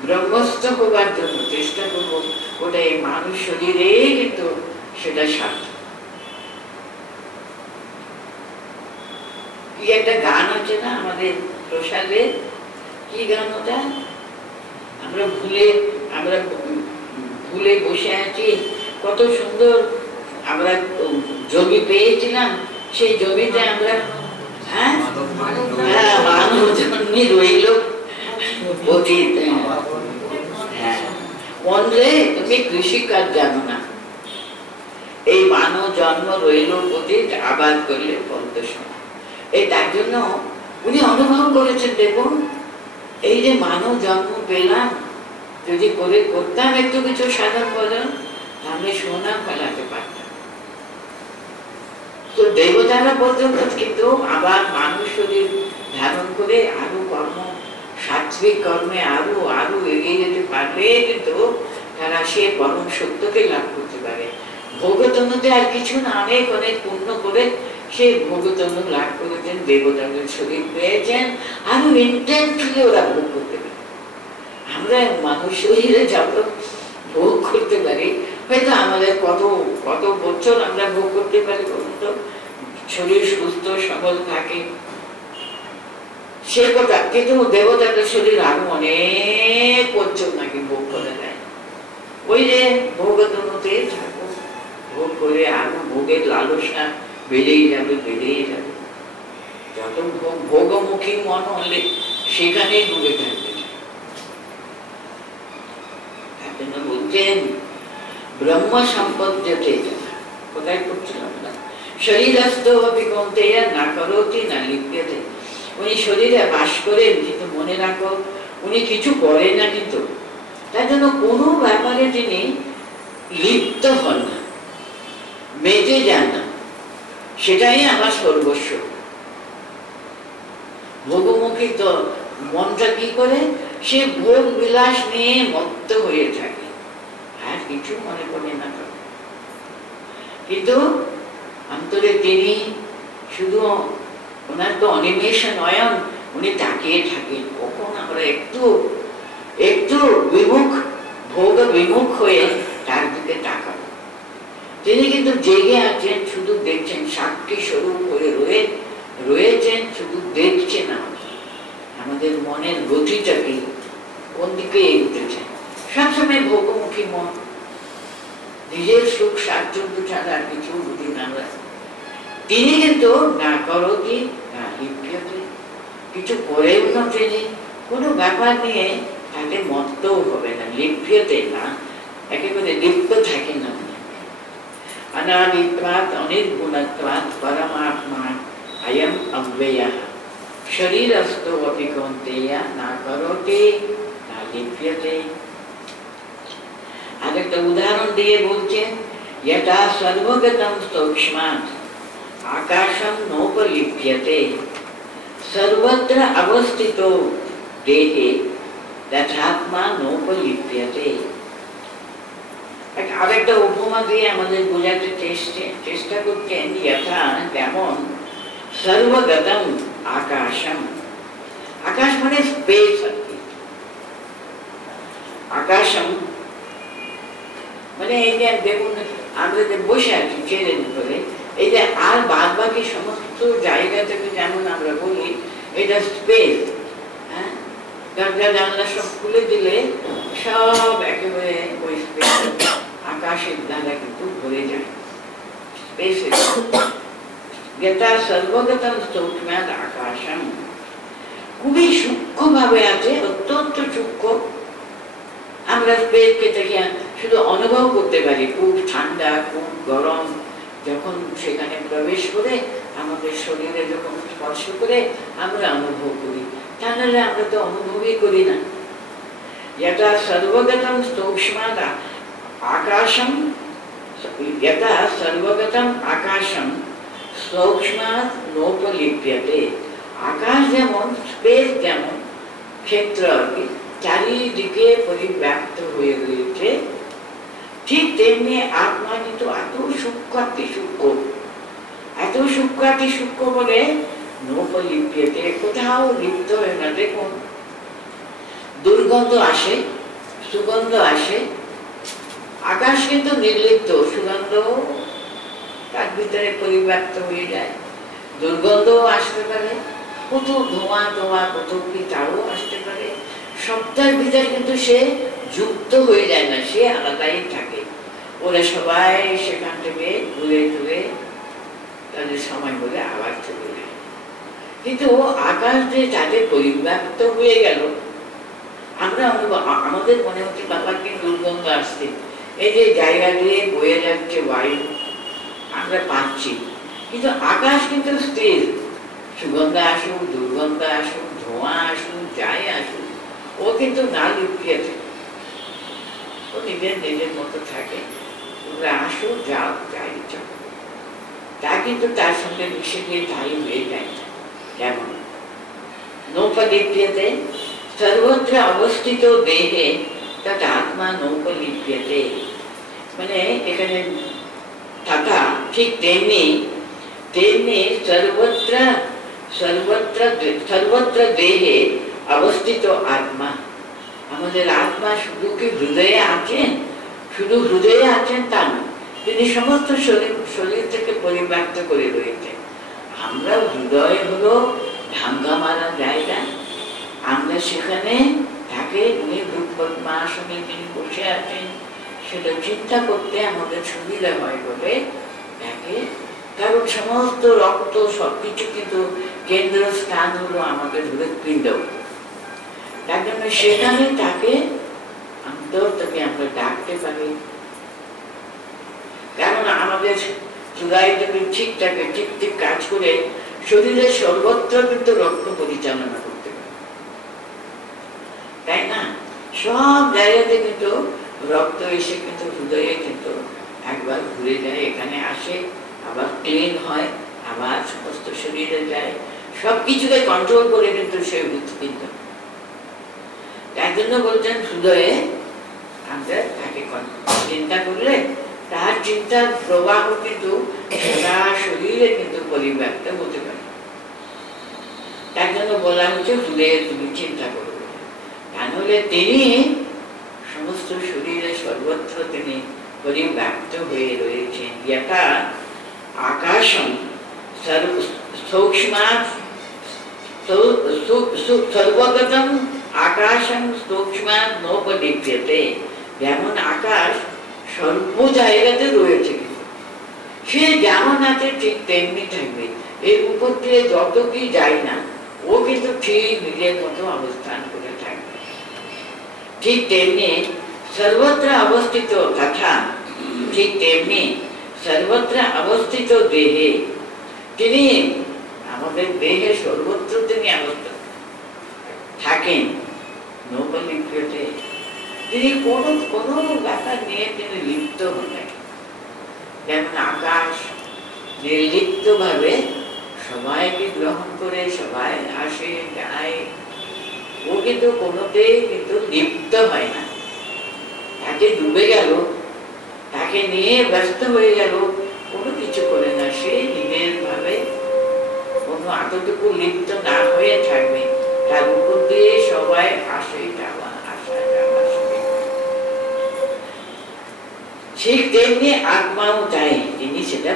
ব্রহ্মস্থ হবার জন্য চেষ্টা করব, ওটা এই মানুষ শরীরে কিন্তু সেটা সার্থক। কি একটা গান আছে না আমাদের প্রসাদে, কি গান ওটা? আমরা ভুলে বসে আছি, কত সুন্দর আমরা জমি পেয়েছিলাম, সেই জমিতে আমরা মানব জন্মে রইল অতীত। মনরে তুমি কৃষিকাজ জানো না, এই মানব জন্ম রইল অতীত, আবার করলে পদ্মসম। এই তার জন্য উনি অনুভব করেছেন, দেখুন এই যে মানব জন্ম পেলাম, যদি করতাম একটু কিছু সাধন বদন, তাহলে সোনা ফেলাতে পারতাম। তো দেবতারা পর্যন্ত কিন্তু আবার মানুষ শরীর ধারণ করে আরো কর্ম, সাত্বিক কর্মে আরো আরো এগিয়ে যেতে পারলে কিন্তু তারা সে পরম সত্যকে লাভ করতে পারে। ভোগতনুতে আর কিছু না, অনেক অনেক পূর্ণ করে সে ভোগতনু লাভ করেছেন, দেবতাদের শরীর পেয়েছেন, আরো ইন্টেন্সলি ওরা ভোগ করতে পারে। আমরা মানুষ শরীরে যত ভোগ করতে পারি, হয়তো আমাদের কত কত বছর আমরা ভোগ করতে পারি, শরীর সুস্থ সবল থাকে সে কথা। কিন্তু দেবতাদের শরীর আরো অনেক বছর নাকি ভোগ করে দেয়। ওই যে ভোগতনুতে থাকো, ভোগ করে আরো ভোগের লালসা বেড়েই যাবে, বেড়েই যাবে। যত ভোগমুখী মন হলে সেখানেই ডুবে থাকবে। বলছেন ব্রহ্ম সম্পদ্যতে, কোথায় করছিলাম না, শরীরস্থ অভিকন্তেয়া না করোতি না লিপ্যতে। উনি শরীরে বাস করেন, কিন্তু মনে রাখো উনি কিছু করেন না, কিন্তু তার জন্য কোনো ব্যাপারে তিনি লিপ্ত হন না, মেতে যান না। সেটাই আমার সর্বস্ব। ভোগমুখী তো মনটা কি করে, সে ভোগ বিলাস নিয়ে মত্ত হয়ে থাকে, আর কিছু মনে করে না। কিন্তু অন্তরে তিনি শুধু, ওনার তো অনিমেষ নয়ন, উনি তাকিয়ে থাকেন কখন আমরা একটু একটু বিমুখ, ভোগ বিমুখ হয়ে তার দিকে তাকাবো। তিনি কিন্তু জেগে আছেন, শুধু দেখছেন, সাক্ষী স্বরূপ হয়ে রয়েছেন, শুধু দেখছেন আমাদের মনের গতিটা কি, কোন দিকে এগোতেছে। সবসময় ভোগমুখী মন, নিজের সুখ স্বাচ্ছন্দ্য ছাড়া আর কিছু বুঝি না। তিনি কিন্তু না করো কি না লিপ্যতে, কিছু করেও না তিনি, কোনো ব্যাপার নিয়ে তাকে মত্তও হবে না, লিপ্যতে না, একেবারে লিপ্ত থাকে না। अनादित्वात् अनिर्गुणत्वात् परमात्मा अयम अव्ययः शरीरस्थो अपि कौन्तेय न करोति न लिप्यते। আরেকটা উদাহরণ দিয়ে বলছেন, यथा सर्वगतं सूक्ष्मात् आकाशं नोपलिप्यते सर्वत्र अवस्थितो देहे तथात्मा नोपलिप्यते। আরেকটা উপমা দিয়ে আমাদের বোঝাতে চেষ্টা করছেন, যথা যেমন সর্বগতম আকাশম, আকাশ মানে স্পেস আর কি, আকাশম মানে এই যে দেখুন আমরা যে বসে আছি চেয়ারের উপরে, এই যে আর বাদ বাকি সমস্ত জায়গা থেকে যেমন আমরা বলি এটা স্পেস, হ্যাঁ, দরজা জানলা সব খুলে দিলে সব একেবারে ওই স্পেস। আকাশের দ্বারা কিন্তু ভরে যায়। স্পেসে যেটা সর্বগতম সূক্ষ্মাদ আকাশম, খুবই সূক্ষ্ম ভাবে আছে, অত্যন্ত সূক্ষ্ম। আমরা স্পেসকে থেকে শুধু অনুভব করতে পারি, খুব ঠান্ডা খুব গরম যখন সেখানে প্রবেশ করে আমাদের শরীরে যখন স্পর্শ করে আমরা অনুভব করি, তা নাহলে আমরা তো অনুভবই করি না। यथा सर्वगतम सूक्ष्माद आकाशम, यथा सर्वगतम आकाशम सूक्ष्माद नोपलिप्यते। आकाश যেমন স্পেস যেমন ক্ষেত্র চারিদিকে পরিব্যাপ্ত হয়ে রয়েছে, ঠিক তেমনি আত্মা কিন্তু এত সূক্ষ্মাতি সূক্ষ্ম, এত সূক্ষ্মাতি সূক্ষ্ম বলে নোপলিপ্যতে, কোথাও লিপ্ত হয় না। দেখুন দুর্গন্ধ আসে, সুগন্ধ আসে, আকাশ কিন্তু নির্লিপ্ত, সুগন্ধ তার ভিতরে পরিব্যাপ্ত হয়ে যায়, দুর্গন্ধ আসতে পারে, কত ধোঁয়া ধোঁয়া কত কি তারও আসতে পারে, সবটার ভিতরে কিন্তু সে যুক্ত হয়ে যায় না, সে আলাদাই থাকে। ওরা সবাই সেখান থেকে ঘুরে ঘুরে তাদের সময় বলে আবার চলে যায়। কিন্তু আকাশ যে তাদের পরিব্যাপ্ত হয়ে গেল, আমরা আমাদের মনে হচ্ছে বাবা কি দুর্গন্ধ আসছে, এই যে জায়গা দিয়ে বয়ে যাচ্ছে বায়ু আমরা পাচ্ছি, কিন্তু আকাশ কিন্তু স্থির, সুগন্ধ আসুক দুর্গন্ধ আসুক ধোঁয়া আসুক যাই আসুক, ও কিন্তু না লুকিয়েছে, ও নিজের নিজের মতো থাকে। তোমরা আসো যাও যাই যাও, তা কিন্তু তার সঙ্গে মিশে গিয়ে তাই হয়ে যায় না। কেমন নৌপলিপ্যতে সর্বত্র অবস্থিত দেহে তথা আত্মা নৌপলিপ্যতে, মানে এখানে তথা ঠিক তেমনি তেমনি সর্বত্র সর্বত্র সর্বত্র দেহে অবস্থিত আত্মা। আমাদের আত্মা শুধু কি হৃদয়ে আছেন, শুধু হৃদয়ে আছেন তা না, তিনি সমস্ত শরীর থেকে পরিব্যাপ্ত করে রয়েছে। আমরা হৃদয় হলো ভাঙ্গা মারা জায়গা, আমরা সেখানে তাকে উনি আসনে তিনি বসে আছেন, সেটা চিন্তা করতে আমাদের সুবিধা হয় বলে তাকে, কারণ সমস্ত রক্ত সবকিছু কিন্তু কেন্দ্র স্থান হলো আমাদের হৃৎপিণ্ড, তার জন্য সেখানে তাকে অন্তর থেকে আমরা ডাকতে পারি। কারণ আমাদের হৃদয় যদি ঠিক থাকে, ঠিক ঠিক কাজ করে শরীরের সর্বত্র কিন্তু রক্ত পরিচালনা করতে পারে, তাই না? সব জায়গাতে কিন্তু রক্ত এসে কিন্তু হৃদয়ে কিন্তু একবার ঘুরে যায়, এখানে আসে, আবার ক্লিন হয়, আবার সমস্ত শরীরে যায়, সবকিছুকে কন্ট্রোল করে কিন্তু সে হৃৎপিণ্ড। তার জন্য বলছেন হৃদয়ে আমরা তাকে চিন্তা করলে তার চিন্তার প্রবাহ কিন্তু সারা শরীরে কিন্তু পরিব্যাপ্ত হতে পারে। তার জন্য বলা হচ্ছে হৃদয়ে তুমি চিন্তা করবে, তাহলে তিনি সমস্ত শরীরে সর্বত্র তিনি পরিব্যাপ্ত হয়ে রয়েছেন। যথা আকাশম সূক্ষ্মাৎ সর্বগতম আকাশম সূক্ষ্মাৎ নোপলিপ্যতে, যেমন আকাশ সর্ব জায়গাতে রয়েছে, সে যেমন আছে ঠিক তেমনি থাকবে, এর উপর দিয়ে যত কি যায় না, ও কিন্তু ঠিক নিজের মতো অবস্থান করে থাকবে। ঠিক তেমনি সর্বত্র অবস্থিত তথা ঠিক তেমনি সর্বত্র অবস্থিত দেহে, তিনি আমাদের দেহে সর্বত্র তিনি অবস্থিত থাকেন। নোপলিপ্যতে, তিনি কোনো কোনো ব্যাপার নিয়ে তিনি লিপ্ত হন না। যেমন আকাশ নির্লিপ্ত ভাবে সবাইকে গ্রহণ করে, সবাই আসে যায়, ও কিন্তু কোনোতেই কিন্তু লিপ্ত হয় না। তাকে ডুবে গেল, তাকে নিয়ে ব্যস্ত হয়ে গেল, কোনো কিছু করে না, সে নিজের ভাবে কোনো এতটুকু লিপ্ত না হয়ে থাকবে, তার উপর দিয়ে সবাই আসে যাওয়া আসা যাওয়া। ঠিক তেমনি আত্মাও তাই, তিনি সেটা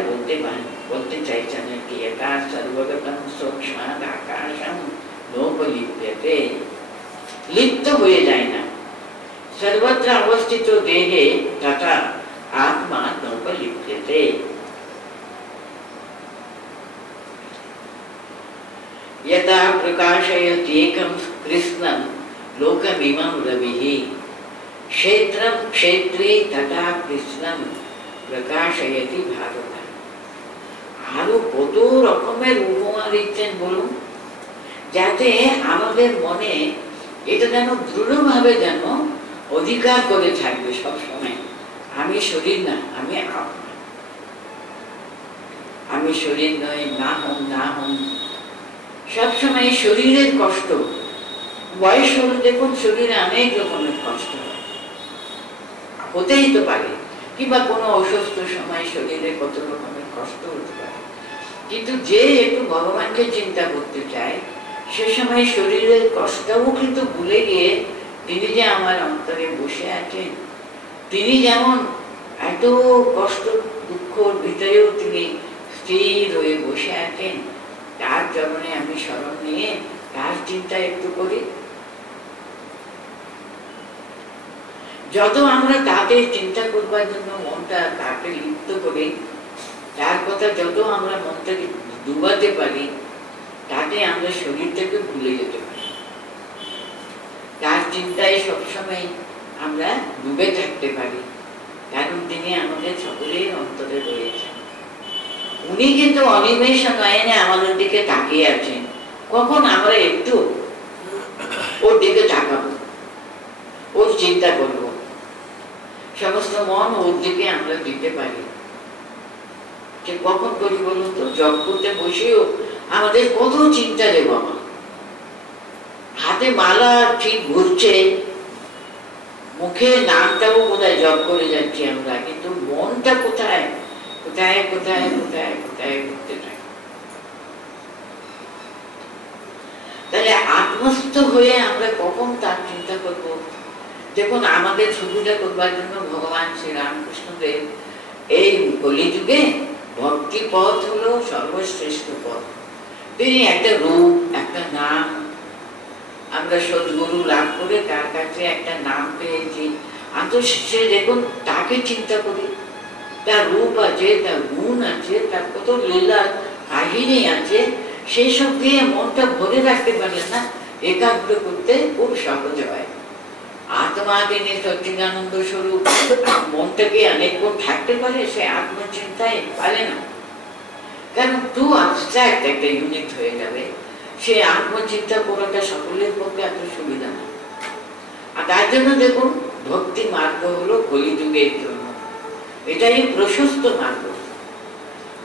বলতে চাইছেন কি এটা সর্বগতম সূক্ষ্মাৎ আকাশম নোপলিপ্যতে, লিপ্ত হয়ে যায় না। সর্বত্র অবস্থিত দেহে তথা आत्मा नोपलिप्यते। यथा प्रकाशयति एकं कृष्णं लोकमिमं रविः क्षेत्रं क्षेत्री तथा कृष्णं प्रकाशयति भारत। আরো কত রকমের উপমা দিচ্ছেন বলুন, যাতে আমাদের মনে এটা যেন দৃঢ়ভাবে যেন অধিকার করে থাকবে সবসময়, আমি শরীর না, আমি আত্মা, আমি শরীর নয়, না হম না হম। সবসময় শরীরের কষ্ট, বয়স হলে দেখুন শরীরে অনেক রকমের কষ্ট হতেই তো পারে, কিংবা কোনো অসুস্থ সময় শরীরে কত রকমের কষ্ট হতে পারে, কিন্তু যে একটু ভগবানকে চিন্তা করতে চায় সে সময় শরীরের কষ্টও কিন্তু ভুলে গিয়ে তিনি যে আমার অন্তরে বসে আছেন, তিনি যেমন এত কষ্ট দুঃখর ভিতরেও তিনি স্থির হয়ে বসে আছেন, তার চরণে আমি স্মরণ নিয়ে তার চিন্তা একটু করি। যত আমরা তাকে চিন্তা করবার জন্য মনটা তাকে লিপ্ত করি, তার কথা যত আমরা মনটাকে ডুবাতে পারি, তাতে আমরা শরীরটাকে ভুলে যেতে পারি। তার চিন্তায় সবসময় আমরা ডুবে থাকতে পারি, কারণ তিনি আমাদের সকলের অন্তরে রয়েছেন। উনি কিন্তু অনিমেষ নয়নে আমাদের দিকে তাকিয়ে আছেন, কখন আমরা একটু ওর দিকে তাকাবো, ওর চিন্তা করব, সমস্ত মন ওর দিকে আমরা দিতে পারি। যে কখন করি বলুন তো, জব করতে বসেও আমাদের কত চিন্তা রে বাবা, হাতে মালা ঠিক ঘুরছে, মুখে নামটাও কোথায় জব করে যাচ্ছি আমরা, কিন্তু মনটা কোথায় কোথায় কোথায় কোথায় কোথায় ঘুরতে থাকে। তাহলে আত্মস্থ হয়ে আমরা কখন তার চিন্তা করব? দেখুন আমাদের সুবিধা করবার জন্য ভগবান শ্রী রামকৃষ্ণদেব এই কলিযুগে ভক্তি পথ হলো সর্বশ্রেষ্ঠ পথ। তিনি একটা রূপ, একটা নাম, আমরা সদ্গুরু লাভ করে তার কাছে একটা নাম পেয়েছি, সে দেখুন তাকে চিন্তা করি, তার রূপ আছে, তার গুণ আছে, তার কত লীলা কাহিনী আছে, সেই সব দিয়ে মনটা ভরে রাখতে পারলে না, একাগ্র করতে খুব সহজ হয়। আত্মাকে নিয়ে সচ্চিদানন্দ স্বরূপ মনটাকে অনেকক্ষণ থাকতে পারে, সে আত্মচিন্তায় পারে না, কারণ টু আবস্ট্রাক্ট একটা ইউনিট হয়ে যাবে। সে আত্মচিন্তা করাটা সকলের পক্ষে এত সুবিধা না। আর তার জন্য দেখুন ভক্তি মার্গ হলো কলিযুগের জন্য, এটাই প্রশস্ত মার্গ,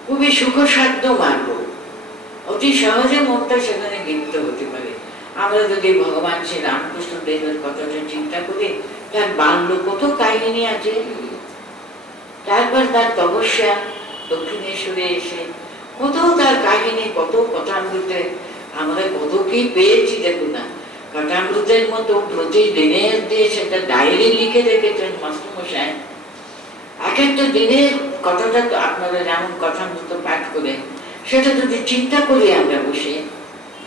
খুবই সুখসাধ্য মার্গ, অতি সহজে মনটা সেখানে লিপ্ত হতে পারে। আমরা যদি ভগবান শ্রী রামকৃষ্ণ দেবের কথাটা চিন্তা করি, তার বাল্য কত কাহিনী আছে, তারপর তার তপস্যা দক্ষিণেশ্বরে এসে কত তার কাহিনী, কত কথামৃতে আমরা কত কি পেয়েছি। দেখুন না, কথামৃতের মতো প্রতিদিনের দিয়ে সেটা ডায়েরি লিখে রেখেছেন মাস্টারমশাই। এক একটা দিনের কথাটা তো আপনারা যেমন কথামৃত পাঠ করেন, সেটা যদি চিন্তা করি আমরা বসে,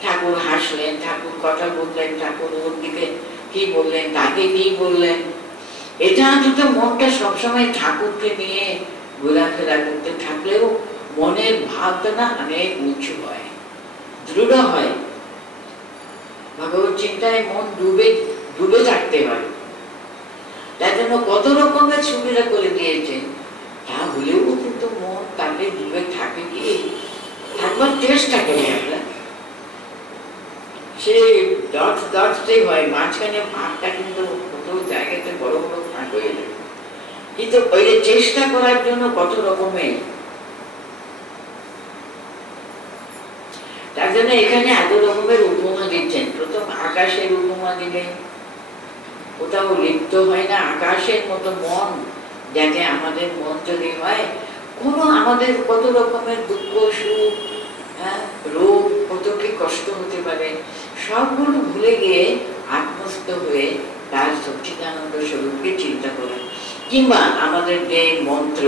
ঠাকুর হাসলেন, ঠাকুর কথা বললেন, ঠাকুর ওর দিকে কি বললেন, তাকে কি বললেন, এটা তো মনটা সবসময় ঠাকুরকে নিয়ে ঘোরাফেরা করতে থাকলেও মনের ভাবটা না অনেক উঁচু হয়, দৃঢ় হয়, ভগবত চিন্তায় মন ডুবে থাকতে হয়। তার জন্য কত রকমের সুবিধা করে দিয়েছেন, তা হলেও কিন্তু মন তাকে ডুবে থাকে, কি থাকবার চেষ্টা করি আমরা, সে ডটসই হয়, মাঝখানে ভাবটা কিন্তু কত জায়গাতে বড় বড় ফাঁক হয়ে যায়, কিন্তু ওই চেষ্টা করার জন্য কত রকমের। তার জন্য এখানে এত রকমের উপমা দিচ্ছেন। প্রথম আকাশের উপমা দিলেন, কোথাও লিপ্ত হয় না, আকাশের মতো মন, যাতে আমাদের মন যদি হয় কোনো আমাদের কত রকমের দুঃখ সুখ, রোগ, কত কি কষ্ট হতে পারে, সবগুলো ভুলে গিয়ে আত্মস্থ হয়ে তার সচ্চিদানন্দ স্বরূপকে চিন্তা করা, কিংবা আমাদের যে মন্ত্র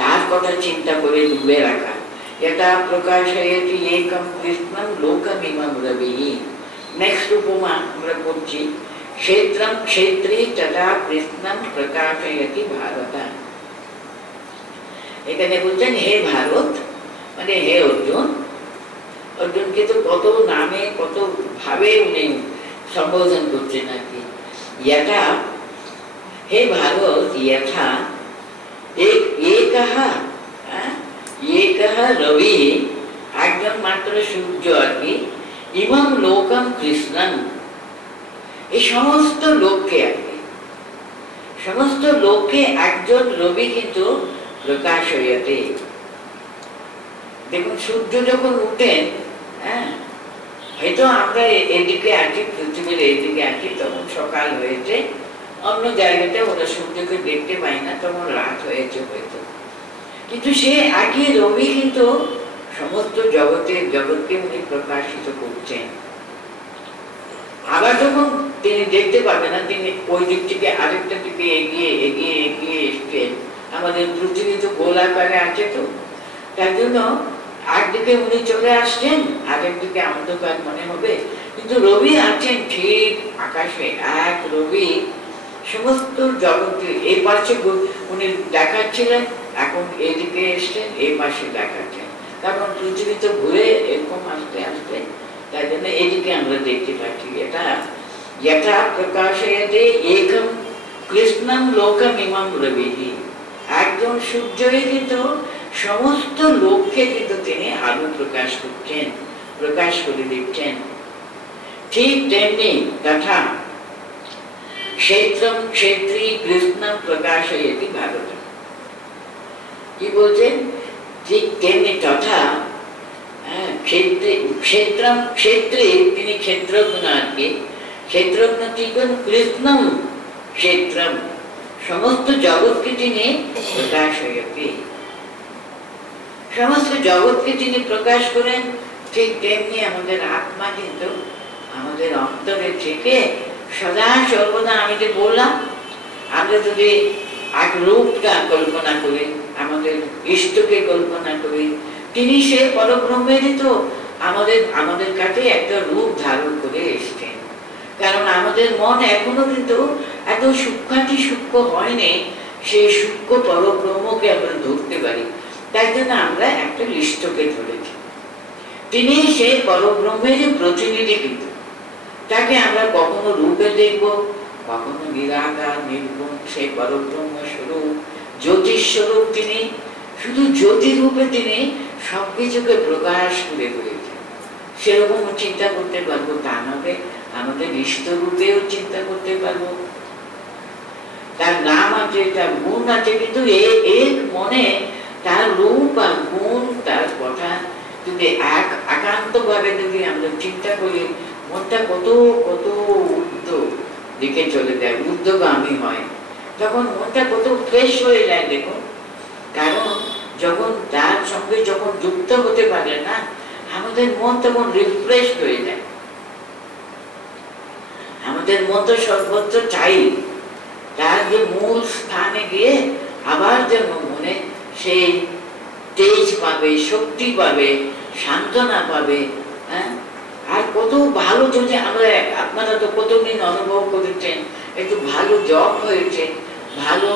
তার কথা চিন্তা করে ডুবে রাখা। यथा प्रकाशयति एकं कृष्णं लोकमिमं रविः। नेक्स्ट उपमा আমরা পড়ছি, क्षेत्रं क्षेत्री तथा कृष्णं प्रकाशयति भारत। এখানে বলছেন হে ভারত, মানে হে অর্জুন। অর্জুনকে তো কত নামে কত ভাবে উনি সম্বোধন করছেন আর কি। यथा, हे भारत, यथा एकः रवि, একজন মাত্র সূর্য আর কি, ইমম লোকম কৃষ্ণন, এই সমস্ত লোককে আর কি, সমস্ত লোককে একজন রবি কিন্তু প্রকাশ হইয়াতে। দেখুন সূর্য যখন উঠেন, হ্যাঁ, হয়তো আমরা এদিকে আছি, পৃথিবীর এইদিকে আছি, তখন সকাল হয়েছে, অন্য জায়গাতে ওরা সূর্যকে দেখতে পাই না, তখন রাত হয়েছে হয়তো, কিন্তু সে আগে রবি কিন্তু সমস্ত জগৎকে উনি প্রকাশিত করছেন। আবার যখন তিনি দেখতে পাবেন না, তিনি ওই দিক থেকে আরেকটা দিকে এগিয়ে এগিয়ে এগিয়ে এসছেন। আমাদের পৃথিবী তো গোলাকারে আছে, তো তার জন্য একদিকে উনি চলে আসছেন, আরেকদিকে অন্ধকার মনে হবে, কিন্তু রবি আছেন ঠিক আকাশে। এক রবি সমস্ত জগৎকে এই পাশে উনি দেখাচ্ছিলেন, এখন এদিকে এসছেন, এই পাশে দেখাচ্ছেন। কারণ পৃথিবী তো ঘুরে এরকম আস্তে আস্তে, তাই জন্য এদিকে আমরা দেখতে পাচ্ছি। এটা यथा প্রকাশয়তে একম কৃষ্ণম লোকম ইমাম রবিহি, একজন সূর্যই কিন্তু সমস্ত লোককে কিন্তু তিনি আলো প্রকাশ করছেন, প্রকাশ করে দিচ্ছেন। ঠিক তেমনি তথা ক্ষেত্রম ক্ষেত্রী কৃষ্ণম প্রকাশয়তি ভারত। কি বলছেন? ঠিক তেমনি তথা ক্ষেত্রম ক্ষেত্রে তিনি ক্ষেত্রজ্ঞ আর কি, ক্ষেত্রজ্ঞ কৃষ্ণম ক্ষেত্রম, সমস্ত জগৎকে তিনি প্রকাশ হইয়াতে, সমস্ত জগৎকে তিনি প্রকাশ করেন। ঠিক তেমনি আমাদের আত্মা কিন্তু আমাদের অন্তরে থেকে সদা সর্বদা, আমি যে বললাম, আমরা যদি এক রূপটা কল্পনা করি, আমাদের ইষ্টকে কল্পনা করি, তিনি সে পরব্রহ্মেরই তো আমাদের কাছে একটা রূপ ধারণ করে এসছেন। কারণ আমাদের মন এখনো কিন্তু এত সূক্ষ্মাতি সূক্ষ্ম হয়নি, সেই সূক্ষ্ম পরব্রহ্মকে আমরা ধরতে পারি। তাই জন্য আমরা একটা ইষ্টকে ধরেছি, তিনি সেই পরব্রহ্মেরই প্রতিনিধি। কিন্তু তাকে আমরা কখনো রূপে দেখব, কখনো নিরাকার নির্গুণ সেই পরব্রহ্ম স্বরূপ, জ্যোতিষ স্বরূপ তিনি, শুধু জ্যোতি রূপে তিনি সবকিছুকে প্রকাশ করে দিয়েছেন। সেরকম চিন্তা করতে পারবো, তা নয় আমাদের ইষ্ট রূপেও চিন্তা করতে পারবো। তার নাম আছে, তার গুণ আছে, কিন্তু এক মনে তার রূপ আর গুণ, তার কথা যদি একান্ত ভাবে যদি আমরা চিন্তা করি, মনটা কত কত উদ্যোগ দিকে চলে যায়, উদ্যোগামী হয়, তখন মনটা কত ফ্রেশ হয়ে যায়। দেখুন, কারণ যখন তার সঙ্গে যখন যুক্ত হতে পারে না, আমাদের মন তখন রিফ্রেশ হয়ে যায়। আমাদের মন তো সর্বত্র চাই তার যে মূল স্থানে গিয়ে আবার যেন মনে সেই তেজ পাবে, শক্তি পাবে, সান্ত্বনা পাবে। হ্যাঁ, আর কত ভালো যদি আমরা, আপনারা তো কতদিন অনুভব করেছেন, একটু ভালো জব হয়েছে, ভালো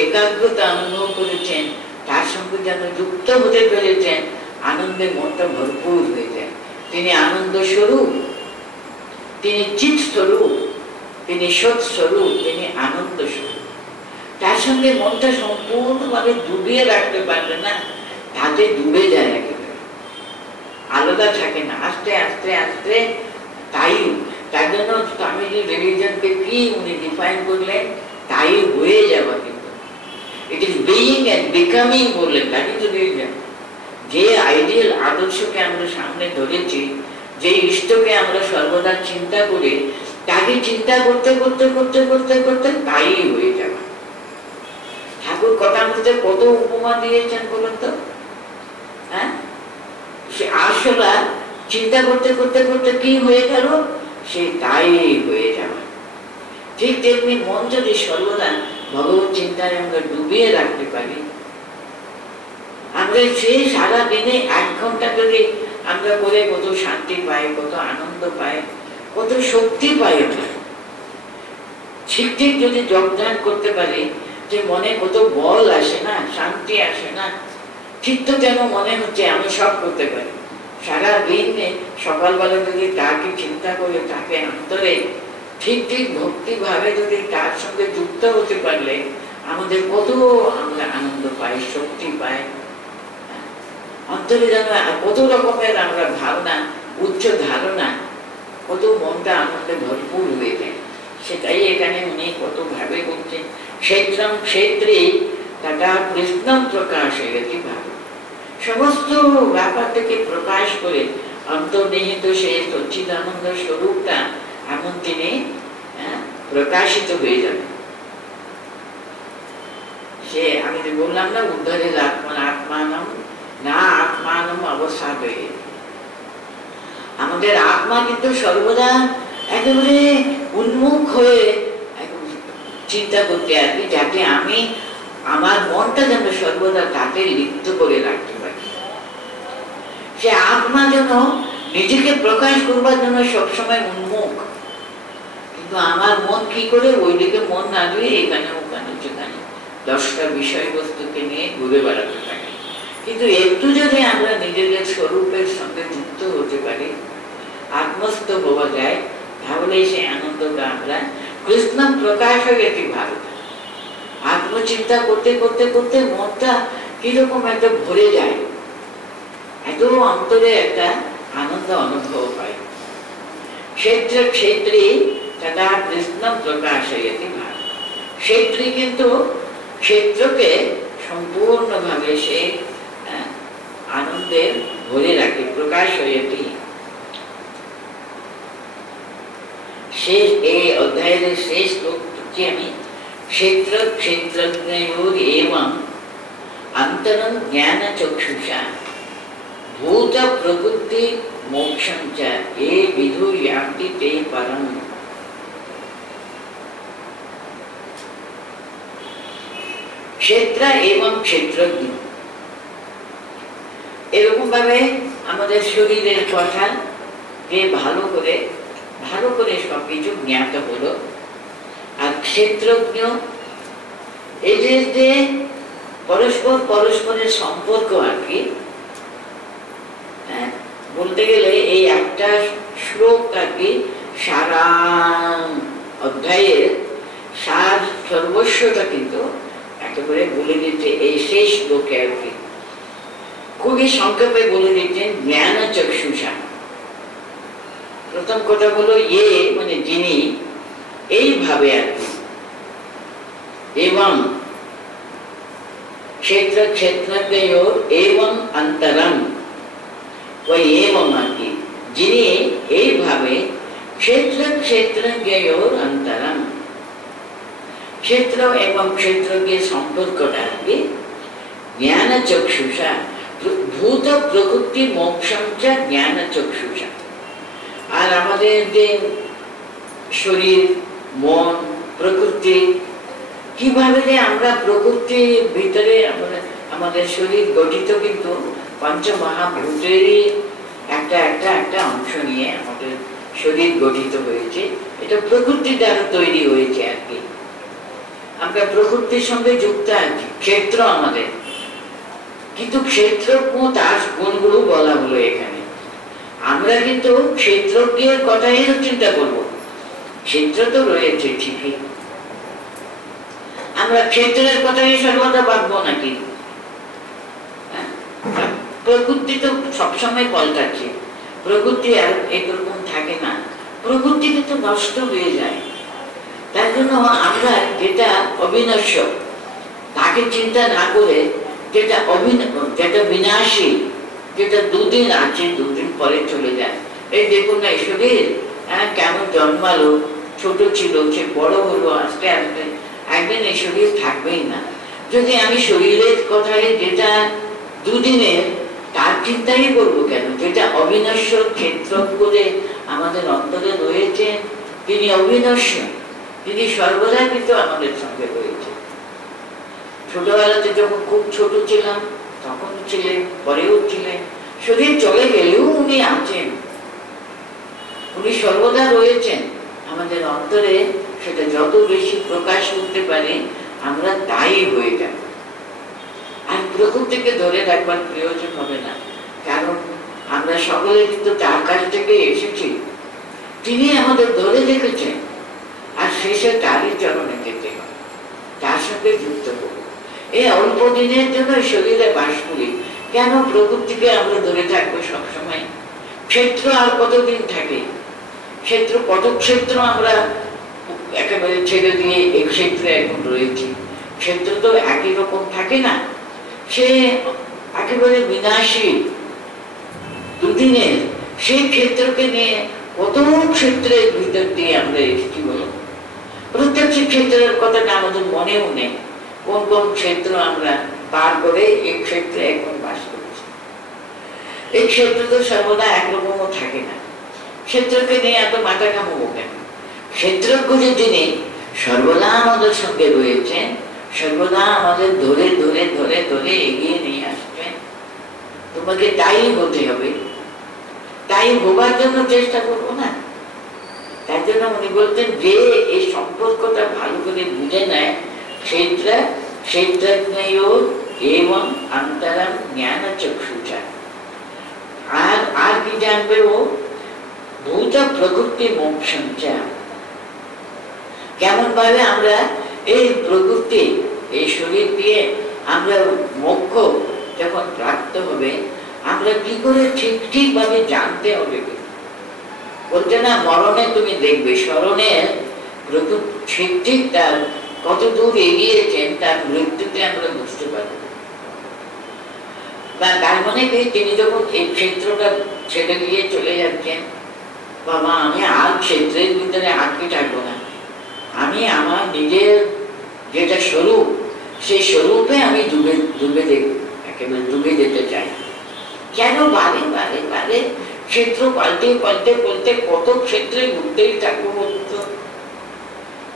একাগ্রতা অনুভব করেছেন, তার সঙ্গে যেন যুক্ত হতে পেরেছেন, আনন্দে মনটা ভরপুর হয়ে যায়। তিনি আনন্দ স্বরূপ, তিনি চিৎ স্বরূপ, তিনি সৎ স্বরূপ, তিনি আনন্দ স্বরূপ। তার সঙ্গে মনটা সম্পূর্ণভাবে ডুবিয়ে রাখতে পারবে না, তাতে ডুবে যায়, একেবারে আলাদা থাকে না, আস্তে আস্তে আস্তে। তাই জন্য স্বামীজি রিলিজনকে কি উনি ডিফাইন করলেন, তাই হয়ে যাওয়া। কিন্তু it is being and becoming বললেন, দ্যাট ইজ রিলিজন। যে আইডিয়াল আদর্শকে আমরা সামনে ধরেছি, যে ইষ্টকে আমরা সর্বদা চিন্তা করি, তাকে চিন্তা করতে করতে করতে করতে করতে তাই হয়ে যাওয়া। ঠাকুর কথা বলতে কত উপমা দিয়েছেন বলুন তো। হ্যাঁ, সে আসলা চিন্তা করতে করতে করতে কি হয়ে গেল, সে তাই হয়ে যাওয়া। ঠিক তেমনি মন যদি সর্বদা ভগবত চিন্তায় আমরা ডুবিয়ে রাখতে পারি, আমরা সেই সারা দিনে 1 ঘন্টা যদি আমরা করে কত শান্তি পাই, কত আনন্দ পাই, কত শক্তি পাই। ঠিক ঠিক যদি যোগদান করতে পারি, যে মনে কত বল আসে না, শান্তি আসে না, না, চিত্ত যেন মনে হচ্ছে আমি সব করতে পারি। সারা দিন সকালবেলা যদি তাকে চিন্তা করে, তাকে অন্তরে ঠিক ঠিক ভক্তি ভাবে যদি তার সঙ্গে যুক্ত হতে পারলে আমাদের কত আমরা আনন্দ পাই, শক্তি পাই, অন্তরে যেন কত রকমের আমরা ভাবনা, উচ্চ ধারণা, কত মনটা আনন্দে ভরপুর হয়ে যায়। সেটাই এখানে উনি কত ভাবে বলছেন, ক্ষেত্রম ক্ষেত্রে তথা কৃষ্ণম প্রকাশয়তি ভাব। সমস্ত ব্যাপার থেকে প্রকাশ করে অন্তর্নিহিত সেই সচ্চিদানন্দ স্বরূপটা এমন তিনি প্রকাশিত হয়ে যাবে। সে আমি যে বললাম না, উদ্ধারের আত্মানম না আত্মানম অবসাদে। আমাদের আত্মা কিন্তু সর্বদা একেবারে উন্মুখ হয়ে চিন্তা করতে আর কি, যাতে আমি আমার মনটা যেন সর্বদা তাতে লিপ্ত করে রাখতে পারি। সে আত্মা যেন নিজেকে প্রকাশ করবার জন্য সবসময় উন্মুখ, কিন্তু আমার মন কি করে ওই দিকে মন না দিয়ে এখানে ওখানে যেখানে 10টা বিষয়বস্তুকে নিয়ে ঘুরে বেড়াতে থাকে। কিন্তু একটু যদি আমরা নিজেদের স্বরূপের সঙ্গে যুক্ত হতে পারি, আত্মস্থ হওয়া যায়, তাহলে সেই আনন্দটা আমরা কৃষ্ণ প্রকাশ হয়ে গেছি ভালো। আত্মচিন্তা করতে করতে করতে মনটা কিরকম একটা ভরে যায়, এত অন্তরে একটা আনন্দ অনুভব হয়। ক্ষেত্রে ক্ষেত্রে তথা কৃষ্ণ প্রকাশ হয়ে গেছে ভালো। ক্ষেত্রে কিন্তু ক্ষেত্রকে সম্পূর্ণভাবে সে আনন্দের ভরে রাখে, প্রকাশ হয়েছে। শেষ এই অধ্যায়ের শেষ শ্লোকটি আমি ক্ষেত্র ক্ষেত্রজ্ঞয়োর এবং অন্তরং জ্ঞান চক্ষুষা ভূত প্রকৃতি মোক্ষং চ এ বিধু ইয়ান্তি তে পরম। ক্ষেত্র এবং ক্ষেত্রজ্ঞ, এরকম ভাবে আমাদের শরীরের কথা যে ভালো করে সবকিছু জ্ঞাত হলো। আর ক্ষেত্রজ্ঞ এই যে পরস্পরের সম্পর্ক আর কি, বলতে গেলে এই একটা শ্লোক আর কি সারা অধ্যায়ের সার সর্বস্বটা কিন্তু একেবারে বলে দিচ্ছে এই শেষ শ্লোকে আর কি। খুবই সংক্ষেপে বলে দিচ্ছেন জ্ঞান চক্ষুষা। প্রথম কথা হলো এ মানে যিনি, এইভাবে আর কি, এবং ক্ষেত্র ক্ষেত্রজ্ঞয়োর এবং অন্তরম, ওই এবং আর কি, যিনি এইভাবে ক্ষেত্র ক্ষেত্রজ্ঞয়োর অন্তরম, ক্ষেত্র এবং ক্ষেত্রজ্ঞের সম্পর্কটা আর কি জ্ঞান চক্ষুষা ভূত প্রকৃতি মোক্ষং চ জ্ঞান চক্ষুষা। আর আমাদের যে শরীর, মন, প্রকৃতি, কিভাবে যে আমরা প্রকৃতির ভিতরে আমাদের শরীর গঠিত কিন্তু পঞ্চমহাভূতেরই একটা অংশ নিয়ে আমাদের শরীর গঠিত হয়েছে। এটা প্রকৃতি দ্বারা তৈরি হয়েছে আর কি। আমরা প্রকৃতির সঙ্গে যুক্ত আছি, ক্ষেত্র আমাদের, কিন্তু ক্ষেত্র তার গুণগুলো বলা হলো এখানে। আমরা কিন্তু ক্ষেত্রজ্ঞের কথাই চিন্তা করব, ক্ষেত্র তো রয়েছে ঠিকই, আমরা ক্ষেত্রের কথাই সর্বদা ভাববো নাকি? প্রকৃতি তো সবসময় পাল্টাচ্ছে, প্রকৃতি আর একরকম থাকে না, প্রকৃতি কিন্তু নষ্ট হয়ে যায়। তার জন্য আমরা যেটা অবিনশ্বর তাকে চিন্তা না করে যেটা বিনাশী, যেটা দুদিন আছে দুদিন পরে চলে যায়। এই দেখুন না, শরীর কেমন জন্মালো, ছোট ছিল, সে বড় হলো, আস্তে আস্তে একদিন এই শরীর থাকবেই না। যদি আমি শরীরের কথায় যেটা দুদিনের তার চিন্তাই করবো কেন? যেটা অবিনশ্বর ক্ষেত্র করে আমাদের অন্তরে রয়েছে, তিনি অবিনশ্বর, তিনি সর্বদা কিন্তু আমাদের সঙ্গে রয়েছে। ছোটবেলাতে যখন খুব ছোট ছিলাম তখন ছিলেন, পরেও ছিলেন, শরীর চলে গেলেও উনি আছেন, উনি সর্বদা রয়েছেন আমাদের অন্তরে। সেটা যত বেশি প্রকাশ করতে পারে আমরা তাই হয়ে যাব। আর প্রকৃতিকে ধরে রাখবার প্রয়োজন হবে না, কারণ আমরা সকলে কিন্তু তার কাছ থেকে এসেছি। তিনি আমাদের ধরে রেখেছেন, আর শেষে তারই চরণে যেতে হবে, তার সঙ্গে যুক্ত করব। এই অল্প দিনের জন্য শরীরে বাস করি, কেন প্রকৃতিকে আমরা ধরে থাকবো সবসময়? ক্ষেত্র আর কতদিন থাকে? ক্ষেত্র কত ক্ষেত্র আমরা একেবারে ছেড়ে দিয়ে এই ক্ষেত্রে এখন রয়েছি। ক্ষেত্র তো একই রকম থাকে না, সে একেবারে বিনাশী দুদিনের। সেই ক্ষেত্রকে নিয়ে কত ক্ষেত্রের ভিতর দিয়ে আমরা এসেছি বলো। প্রত্যেকটি ক্ষেত্রের কথাটা আমাদের মনেও নেই, কোন কোন ক্ষেত্র আমরা পার করে এই ক্ষেত্রে এখন বাস করছি। এই ক্ষেত্র তো সর্বদা একরকমও থাকে না, ক্ষেত্রকে নিয়ে এত মাথা ঘামাবো কেন? ক্ষেত্রজ্ঞ যে যিনি সর্বদা আমাদের সঙ্গে রয়েছেন, সর্বদা আমাদের ধরে ধরে ধরে ধরে এগিয়ে নিয়ে আসবেন, তোমাকে তাই হতে হবে। তাই হবার জন্য চেষ্টা করবো না? তার জন্য উনি বলতেন যে এই সম্পর্কটা ভালো করে বুঝে নেয়, ক্ষেত্রজ্ঞেয় এবং অন্তরম জ্ঞান চক্ষুষা। আর কি জানবে ও? ভূত প্রকৃতি মোক্ষঞ্চা। কেমন ভাবে আমরা এই প্রকৃতি, এই শরীর দিয়ে আমরা মোক্ষ যখন প্রাপ্ত হবে, আমরা কি করে ঠিক ঠিক ভাবে জানতে হবে? বলছে না, মরণে তুমি দেখবে, স্মরণে প্রকৃতি ঠিক ঠিক তার কত দূর এগিয়েছেন, তার মৃত্যুতে আমরা বুঝতে পারবো। বা তার মানে কি, তিনি যখন এই ক্ষেত্রটা ছেড়ে দিয়ে চলে যাচ্ছেন, বাবা আমি আর ক্ষেত্রের ভিতরে আটকে থাকবো না, আমি আমার নিজের যেটা স্বরূপ, সেই স্বরূপে আমি একেবারে ডুবে যেতে চাই। কেন বারে বারে বারে ক্ষেত্র পাল্টে পাল্টে পাল্টে কত ক্ষেত্রে ঘুরতেই থাকবো বলতো?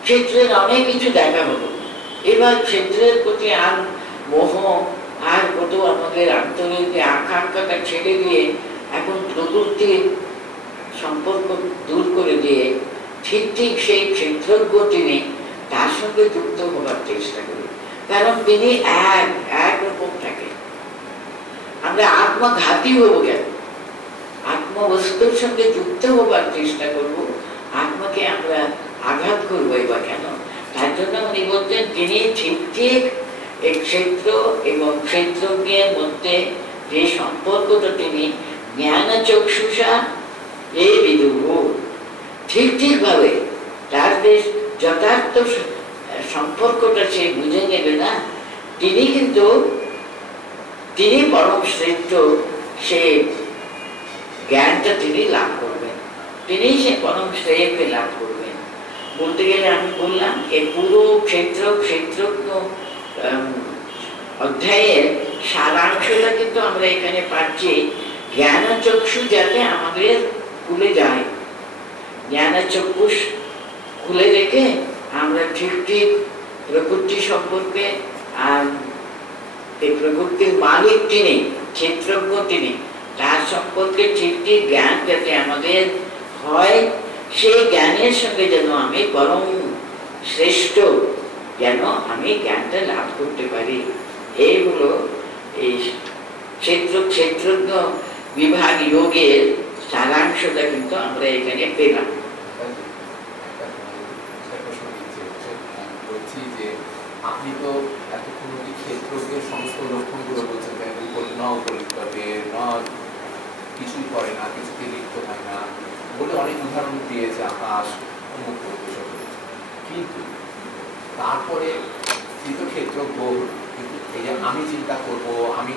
ক্ষেত্রের অনেক কিছু দেখা হলো, এবার ক্ষেত্রের প্রতি আর মোহ আর কত আমাদের আন্তরিক আকাঙ্ক্ষাটা ছেড়ে দিয়ে এখন প্রকৃতির সম্পর্ক দূর করে দিয়ে ঠিক ঠিক সেই ক্ষেত্রজ্ঞ তিনি, তার সঙ্গে যুক্ত হবার চেষ্টা করি, কারণ তিনি একরকম থাকে। আমরা আত্মঘাতী হব কেন? আত্মবস্তুর সঙ্গে যুক্ত হবার চেষ্টা করব, আত্মাকে আমরা আঘাত করবো এবার কেন? তার জন্য উনি বলছেন তিনি ঠিক ঠিক এই ক্ষেত্র এবং ক্ষেত্রজ্ঞের মধ্যে যে সম্পর্কটা তিনি জ্ঞান চক্ষুষা এই বিদুহ, ঠিক ঠিক ভাবে তার যে যথার্থ সম্পর্কটা সে বুঝে নেবে না, তিনি কিন্তু তিনি পরম শ্রেষ্ঠ, সে জ্ঞানটা তিনি লাভ করবেন, তিনি সে পরম শ্রেয়কে লাভ করবেন। বলতে গেলে আমি বললাম এই পুরো ক্ষেত্রজ্ঞ অধ্যায়ের সারাংশটা কিন্তু আমরা এখানে পাচ্ছি। জ্ঞান চক্ষু যাতে আমাদের খুলে যায়, জ্ঞান চক্ষু খুলে রেখে আমরা ঠিক ঠিক প্রকৃতি সম্পর্কে, আর এই প্রকৃতির মালিক তিনি, ক্ষেত্রজ্ঞ তিনি, তার সম্পর্কে ঠিক ঠিক জ্ঞান যাতে আমাদের হয়, সেই জ্ঞানের সঙ্গে যেন আমি পরম শ্রেষ্ঠ যেন আমি জ্ঞানটা লাভ করতে পারি। এই হলো এই ক্ষেত্রজ্ঞ বিভাগ যোগের সারাংশটা কিন্তু আমরা এখানে পেলাম। আপনি তো এতক্ষণ ক্ষেত্রজ্ঞের সমস্ত লক্ষণগুলো বলছেন, কিছুই করে না, কিছুতে লিপ্ত হয় না বলে অনেক উদাহরণ দিয়েছে, আকাশ অমুক কিন্তু তারপরে কিন্তু ক্ষেত্রজ্ঞ, এই যে আমি চিন্তা করবো, আমি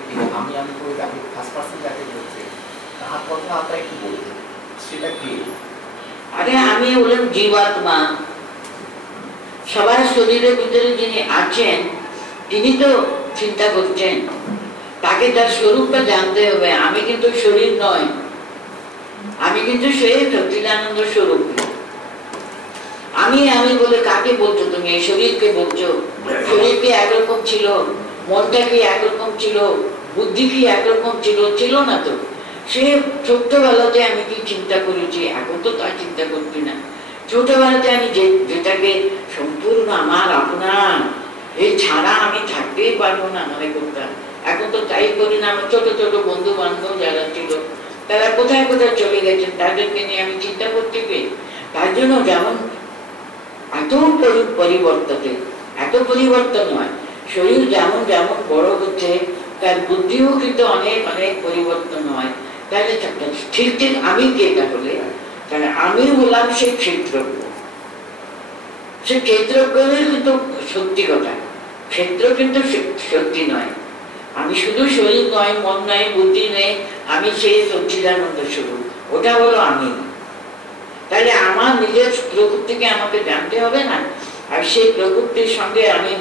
আমি করে যাকে ফার্স্ট পার্সন যাকে বলছে তার কথা আপনার একটু বলবেন, সেটা কি? আরে আমি বললাম জীবাত্মা, সবার শরীরের ভিতরে যিনি আছেন তিনি তো চিন্তা করছেন, তাকে তার স্বরূপটা জানতে হবে। আমি কিন্তু শরীর নয়, আমি কিন্তু সেই সচ্চিদানন্দ স্বরূপ। আমি বলে কাকে বলছো তুমি? এই শরীরকে বলছো? শরীর কি একরকম ছিল? মনটা কি একরকম ছিল? বুদ্ধি কি একরকম ছিল? ছিল না তো। সে ছোট্টবেলাতে আমি কি চিন্তা করেছি, এখন তো তা চিন্তা করছি না। ছোটবেলাতে আমি যেটাকে সম্পূর্ণ আমার আপনার, এই ছাড়া আমি থাকতেই পারবো না মনে করতাম, এখন ভাই বোন, আমার ছোট ছোট বন্ধু বান্ধব যারা ছিল তারা কোথায় কোথায় চলে গেছেন, তাদেরকে নিয়ে আমি চিন্তা করতে পেয়ে তার জন্য যেমন এত পরিবর্তন, এত পরিবর্তন হয়, শরীর যেমন যেমন বড় হচ্ছে তার বুদ্ধিও কিন্তু অনেক অনেক পরিবর্তন হয়। তাহলে ঠিক ঠিক আমি কে? তাহলে তাহলে আমি বললাম সে ক্ষেত্রজ্ঞ। সে ক্ষেত্রজ্ঞের কিন্তু সত্যি কথা, ক্ষেত্র কিন্তু সত্যি নয়। আমি শুধু শরীর নয়, মন নয়, বুদ্ধি নেই, আমি সেই সচ্চিদানন্দ স্বরূপ, ওটা হলো আমি। তাহলে আমার নিজের প্রকৃতিকে আমাকে জানতে হবে না, আর সেই প্রকৃতির সঙ্গে আমি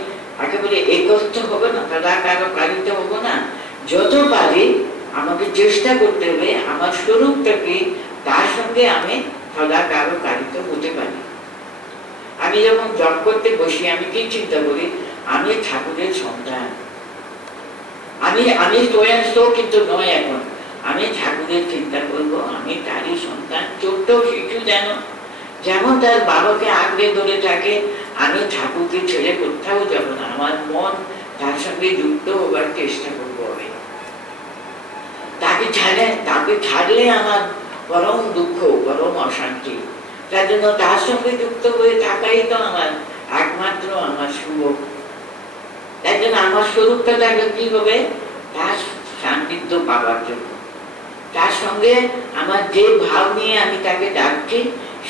একেবারে একত্র হবে না, তারা কারো কারিত হবো না। যত পারি আমাকে চেষ্টা করতে হবে আমার স্বরূপটাকে, তার সঙ্গে আমি সদা কারো কারিত হতে পারি। আমি যখন জব করতে বসি আমি কি চিন্তা করি? আমি ঠাকুরের সন্তান। আমি আমি কিন্তু নয়, এখন আমি ঠাকুরের চিন্তা করবো, আমি তারই সন্তান। ছোট্ট শিশু যেমন তার বাবাকে আঁকড়ে ধরে থাকে, আমি ঠাকুরকে ছেড়ে কোথাও যাব না, আমার মন তার সঙ্গে যুক্ত হবার চেষ্টা করবো। আমি তাকে ছাড়লে আমার পরম দুঃখ, পরম অশান্তি। তার জন্য তার সঙ্গে যুক্ত হয়ে থাকাই তো আমার একমাত্র আমার শুভ। তাই জন্য আমার স্বরূপটা তাকে কি হবে? তার সান্নিধ্য পাওয়ার জন্য, তার সঙ্গে আমার যে ভাব নিয়ে আমি তাকে ডাকছি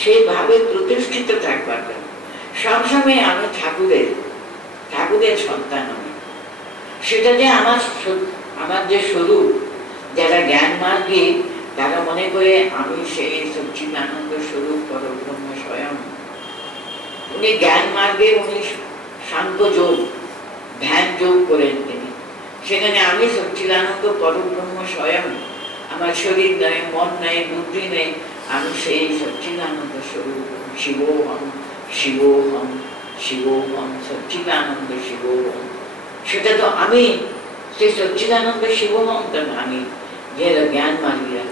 সেই ভাবে প্রতিষ্ঠিত থাকবার জন্য সবসময় আমি ঠাকুরের সন্তান আমি। সেটা যে আমার যে স্বরূপ, যারা জ্ঞান মার্গে তারা মনে করে আমি সেই সচ্চিদানন্দ স্বরূপ পরব্রহ্ম স্বয়ং। উনি জ্ঞান মার্গে উনি সাংখ্য যোগ, ধ্যান যোগ করেন তিনি। সেখানে আমি সচ্চিদানন্দ পরব্রহ্ম স্বয়ং, আমার শরীর নেই, মন নেই, বুদ্ধি নেই, আমি সেই সচ্চিদানন্দ স্বরূপ। শিবোহম শিবোহম শিবোহম সচ্চিদানন্দ শিবোহম। সেটা তো আমি, সেই সচ্চিদানন্দ শিবোহম তো আমি। যারা জ্ঞান মার্গীরা,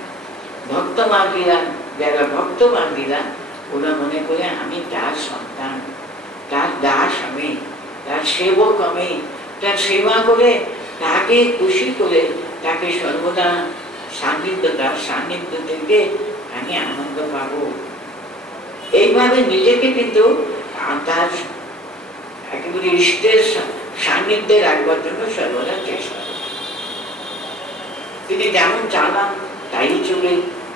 ভক্ত মার্গীরা, যারা ভক্ত মার্গীরা, ওরা মনে করে আমি তার সন্তান, তার দাস আমি, তার সেবক আমি, তার সেবা করে তাকে খুশি করে তাকে সর্বদা তার সান্নিধ্য থেকে আমি আনন্দ পাবো। এইভাবে নিজেকে কিন্তু তার একেবারে ইষ্টের সান্নিধ্যে রাখবার জন্য সর্বদা চেষ্টা করি। তিনি যেমন চালান তাই চলে,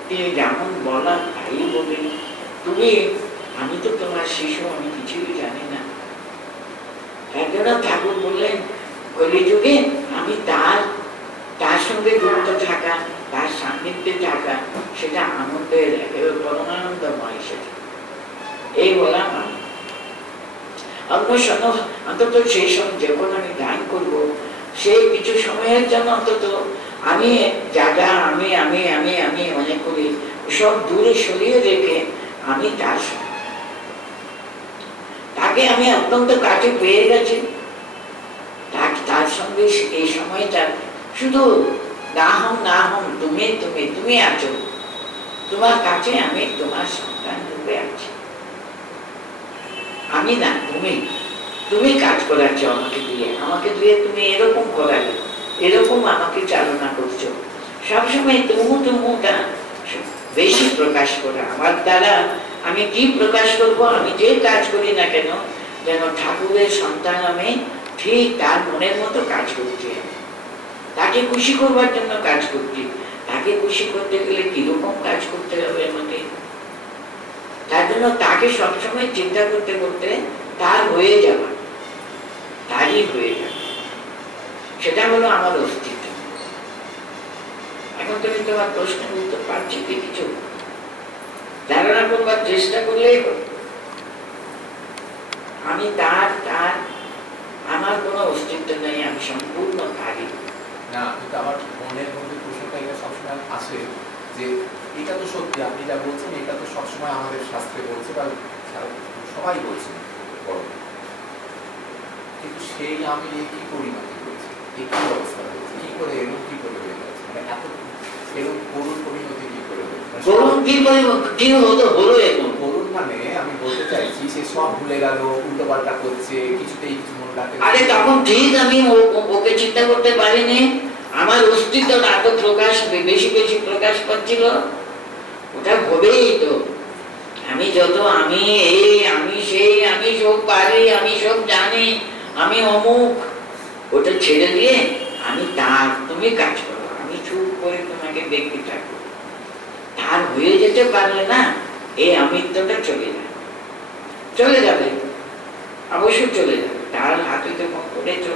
তিনি যেমন বলান তাই বলে। আমি তো তোমার শিশু, আমি কিছুই জানি না। একজন ঠাকুর বললেন কলিযুগে আমি তার সঙ্গে যুক্ত থাকা, তার সান্নিধ্যে থাকা, সেটা আনন্দের একেবারে পরমানন্দময়। সেটা এই বললাম আমি। অন্তত সেই সময় যখন আমি গান করবো, সেই কিছু সময়ের জন্য অন্তত আমি আমি মনে করি সব দূরে সরিয়ে রেখে আমি তাকে আমি অত্যন্ত কাছে পেয়ে গেছি। তার সঙ্গে এই সময়টা শুধু না হম তুমি আছো, তোমার কাছে আমি তোমার সন্তান রূপে আছি। আমি না, তুমি কাজ করাচ্ছ আমাকে দিয়ে তুমি এরকম করালে, এরকম আমাকে চালনা করছো। সবসময় তুমুটা বেশি প্রকাশ করা আমার দ্বারা। আমি কি প্রকাশ করব? আমি যে কাজ করি না কেন, যেন ঠাকুরের সন্তান আমি ঠিক তার মনের মতো কাজ করছি। তাকে খুশি করবার জন্য কাজ করছি। তাকে খুশি করতে গেলে কিরকম কাজ করতে হবে আমাকে, তার জন্য তাকে সবসময় চিন্তা করতে করতে তার হয়ে যাওয়া, তারই হয়ে যাবে, সেটা হলো আমার অস্তিত্ব। এখন তুমি তোমার প্রশ্নের উত্তর পাচ্ছি কি? কিছু ধারণা করবার চেষ্টা করলেই হবে। আমি তার আমার কোনো অস্তিত্ব নেই, আমি সম্পূর্ণ তারই। না, কিন্তু আমার মনের মধ্যে প্রশ্নটা এটা সবসময় আছে যে এটা তো সত্যি, আপনি যা বলছেন এটা তো সবসময় আমাদের শাস্ত্রে বলছে বা সবাই বলছে, কিন্তু সেই আমি কি পরিণতি করেছি, কি অবস্থা হয়েছে, কি করে এরকম কি করে হয়ে গেছে, মানে এত এরকম করুণ পরিণতি কি করে করুণ মানে আমি বলতে চাইছি সে সব ভুলে গেল, উল্টো পাল্টা করছে, কিছুতেই কিছু মনে রাখতে। আরে তখন ঠিক আমি ওকে চিন্তা করতে পারিনি, আমার অস্তিত্বটা এত প্রকাশ বেশি বেশি প্রকাশ পাচ্ছিল, ওটা হবেই তো। আমি যত আমি এই আমি সেই আমি সব পারি আমি সব জানি আমি অমুক, ওটা ছেড়ে দিয়ে আমি তার, তুমি কাজ করো, আমি চুপ করে তোমাকে দেখতে থাকবো। তার হয়ে যেতে পারলে না এই আমিত্বটা চলে যাবে, অবশ্যই চলে যাবে। তার হাতে যখন করেছ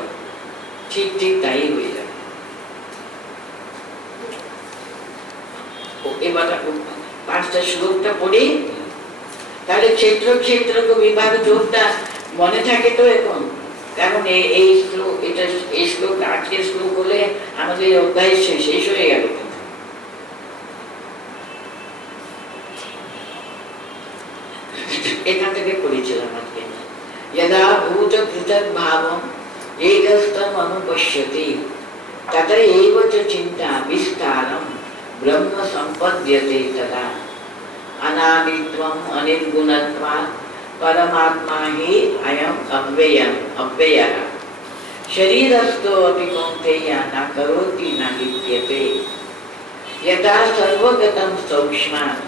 ঠিক ঠিক তাই হয়ে যাবে। এবার পাঁচটা শ্লোকটা পড়ি, তাহলে ক্ষেত্র ক্ষেত্রজ্ঞ বিভাগ যোগটা মনে থাকে তো এখন। কারণ এই শ্লোক, এটা এই শ্লোক আজকের শ্লোক হলে আমাদের অধ্যায় শেষ হয়ে গেল। এখান থেকে পড়েছিলাম আজকে। यदा भूत पृथक भावम एकस्थम अनुपश्यति तथा एव च चिंता विस्तारम ब्रह्म संपद्यते तदा अनादित्वम अनिर्गुणत्वात् परमात्मा ही अयम अव्ययः शरीरस्थो अपि कौन्तेय न करोति न लिप्यते यथा सर्वगतं सूक्ष्मात्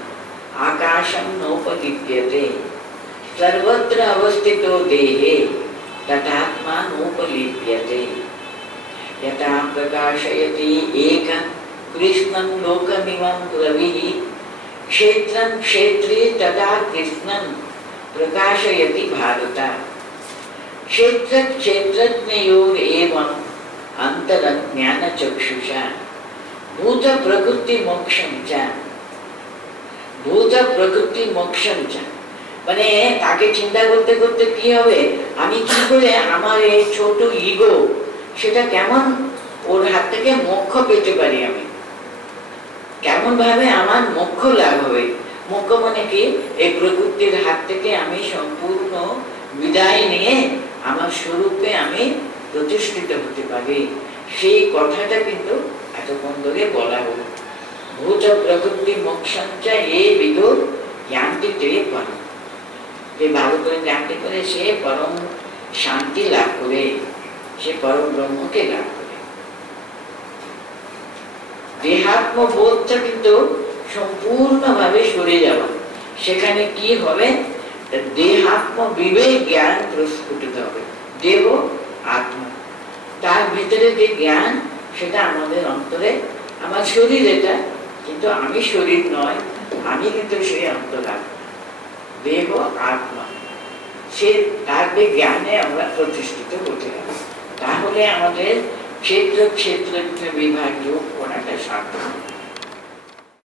आकाशं नोपलिप्यते सर्वत्र अवस्थितो देहे तथात्मा नोपलिप्यते यथा प्रकाशयति एकं कृष्णं लोकमिमं रविः क्षेत्रं क्षेत्री तथा कृष्णं प्रकाशयति भारत क्षेत्र क्षेत्रज्ञयोर एवं अंतरज्ञान चक्षुषा भूत प्रकृति मोक्षं च মানে তাকে চিন্তা করতে করতে কি হবে, আমি কি করে আমার এই ছোট ইগো সেটা কেমন ওর হাত থেকে মোক্ষ পেতে পারি, আমি কেমন ভাবে আমার মোক্ষ লাভ হবে। মোক্ষ মানে কি, এই প্রকৃতির হাত থেকে আমি সম্পূর্ণ বিদায় নিয়ে আমার স্বরূপে আমি প্রতিষ্ঠিত হতে পারি। সেই কথাটা কিন্তু এতক্ষণ ধরে বলা হলো। ভূত প্রকৃতি মোক্ষঞ্চা এ বিদুর জ্ঞানটি পেয়ে পারে, যে ভালো করে জানতে পারে সে পরম শান্তি লাভ করে, সে পরম ব্রহ্মকে লাভ করে। দেহাত্ম বোধটা কিন্তু সম্পূর্ণভাবে সরে যাওয়া, সেখানে কি হবে, দেহাত্ম বিবেক জ্ঞান প্রস্ফুটিত হবে। দেহ আত্মা, তার ভিতরে যে জ্ঞান সেটা আমাদের অন্তরে, আমার শরীর এটা, কিন্তু আমি শরীর নয়, আমি কিন্তু সেই অন্তরাত্মা, দেহ আত্মা, সে তার জ্ঞানে আমরা প্রতিষ্ঠিত হতে হবে। তাহলে আমাদের ক্ষেত্র ক্ষেত্র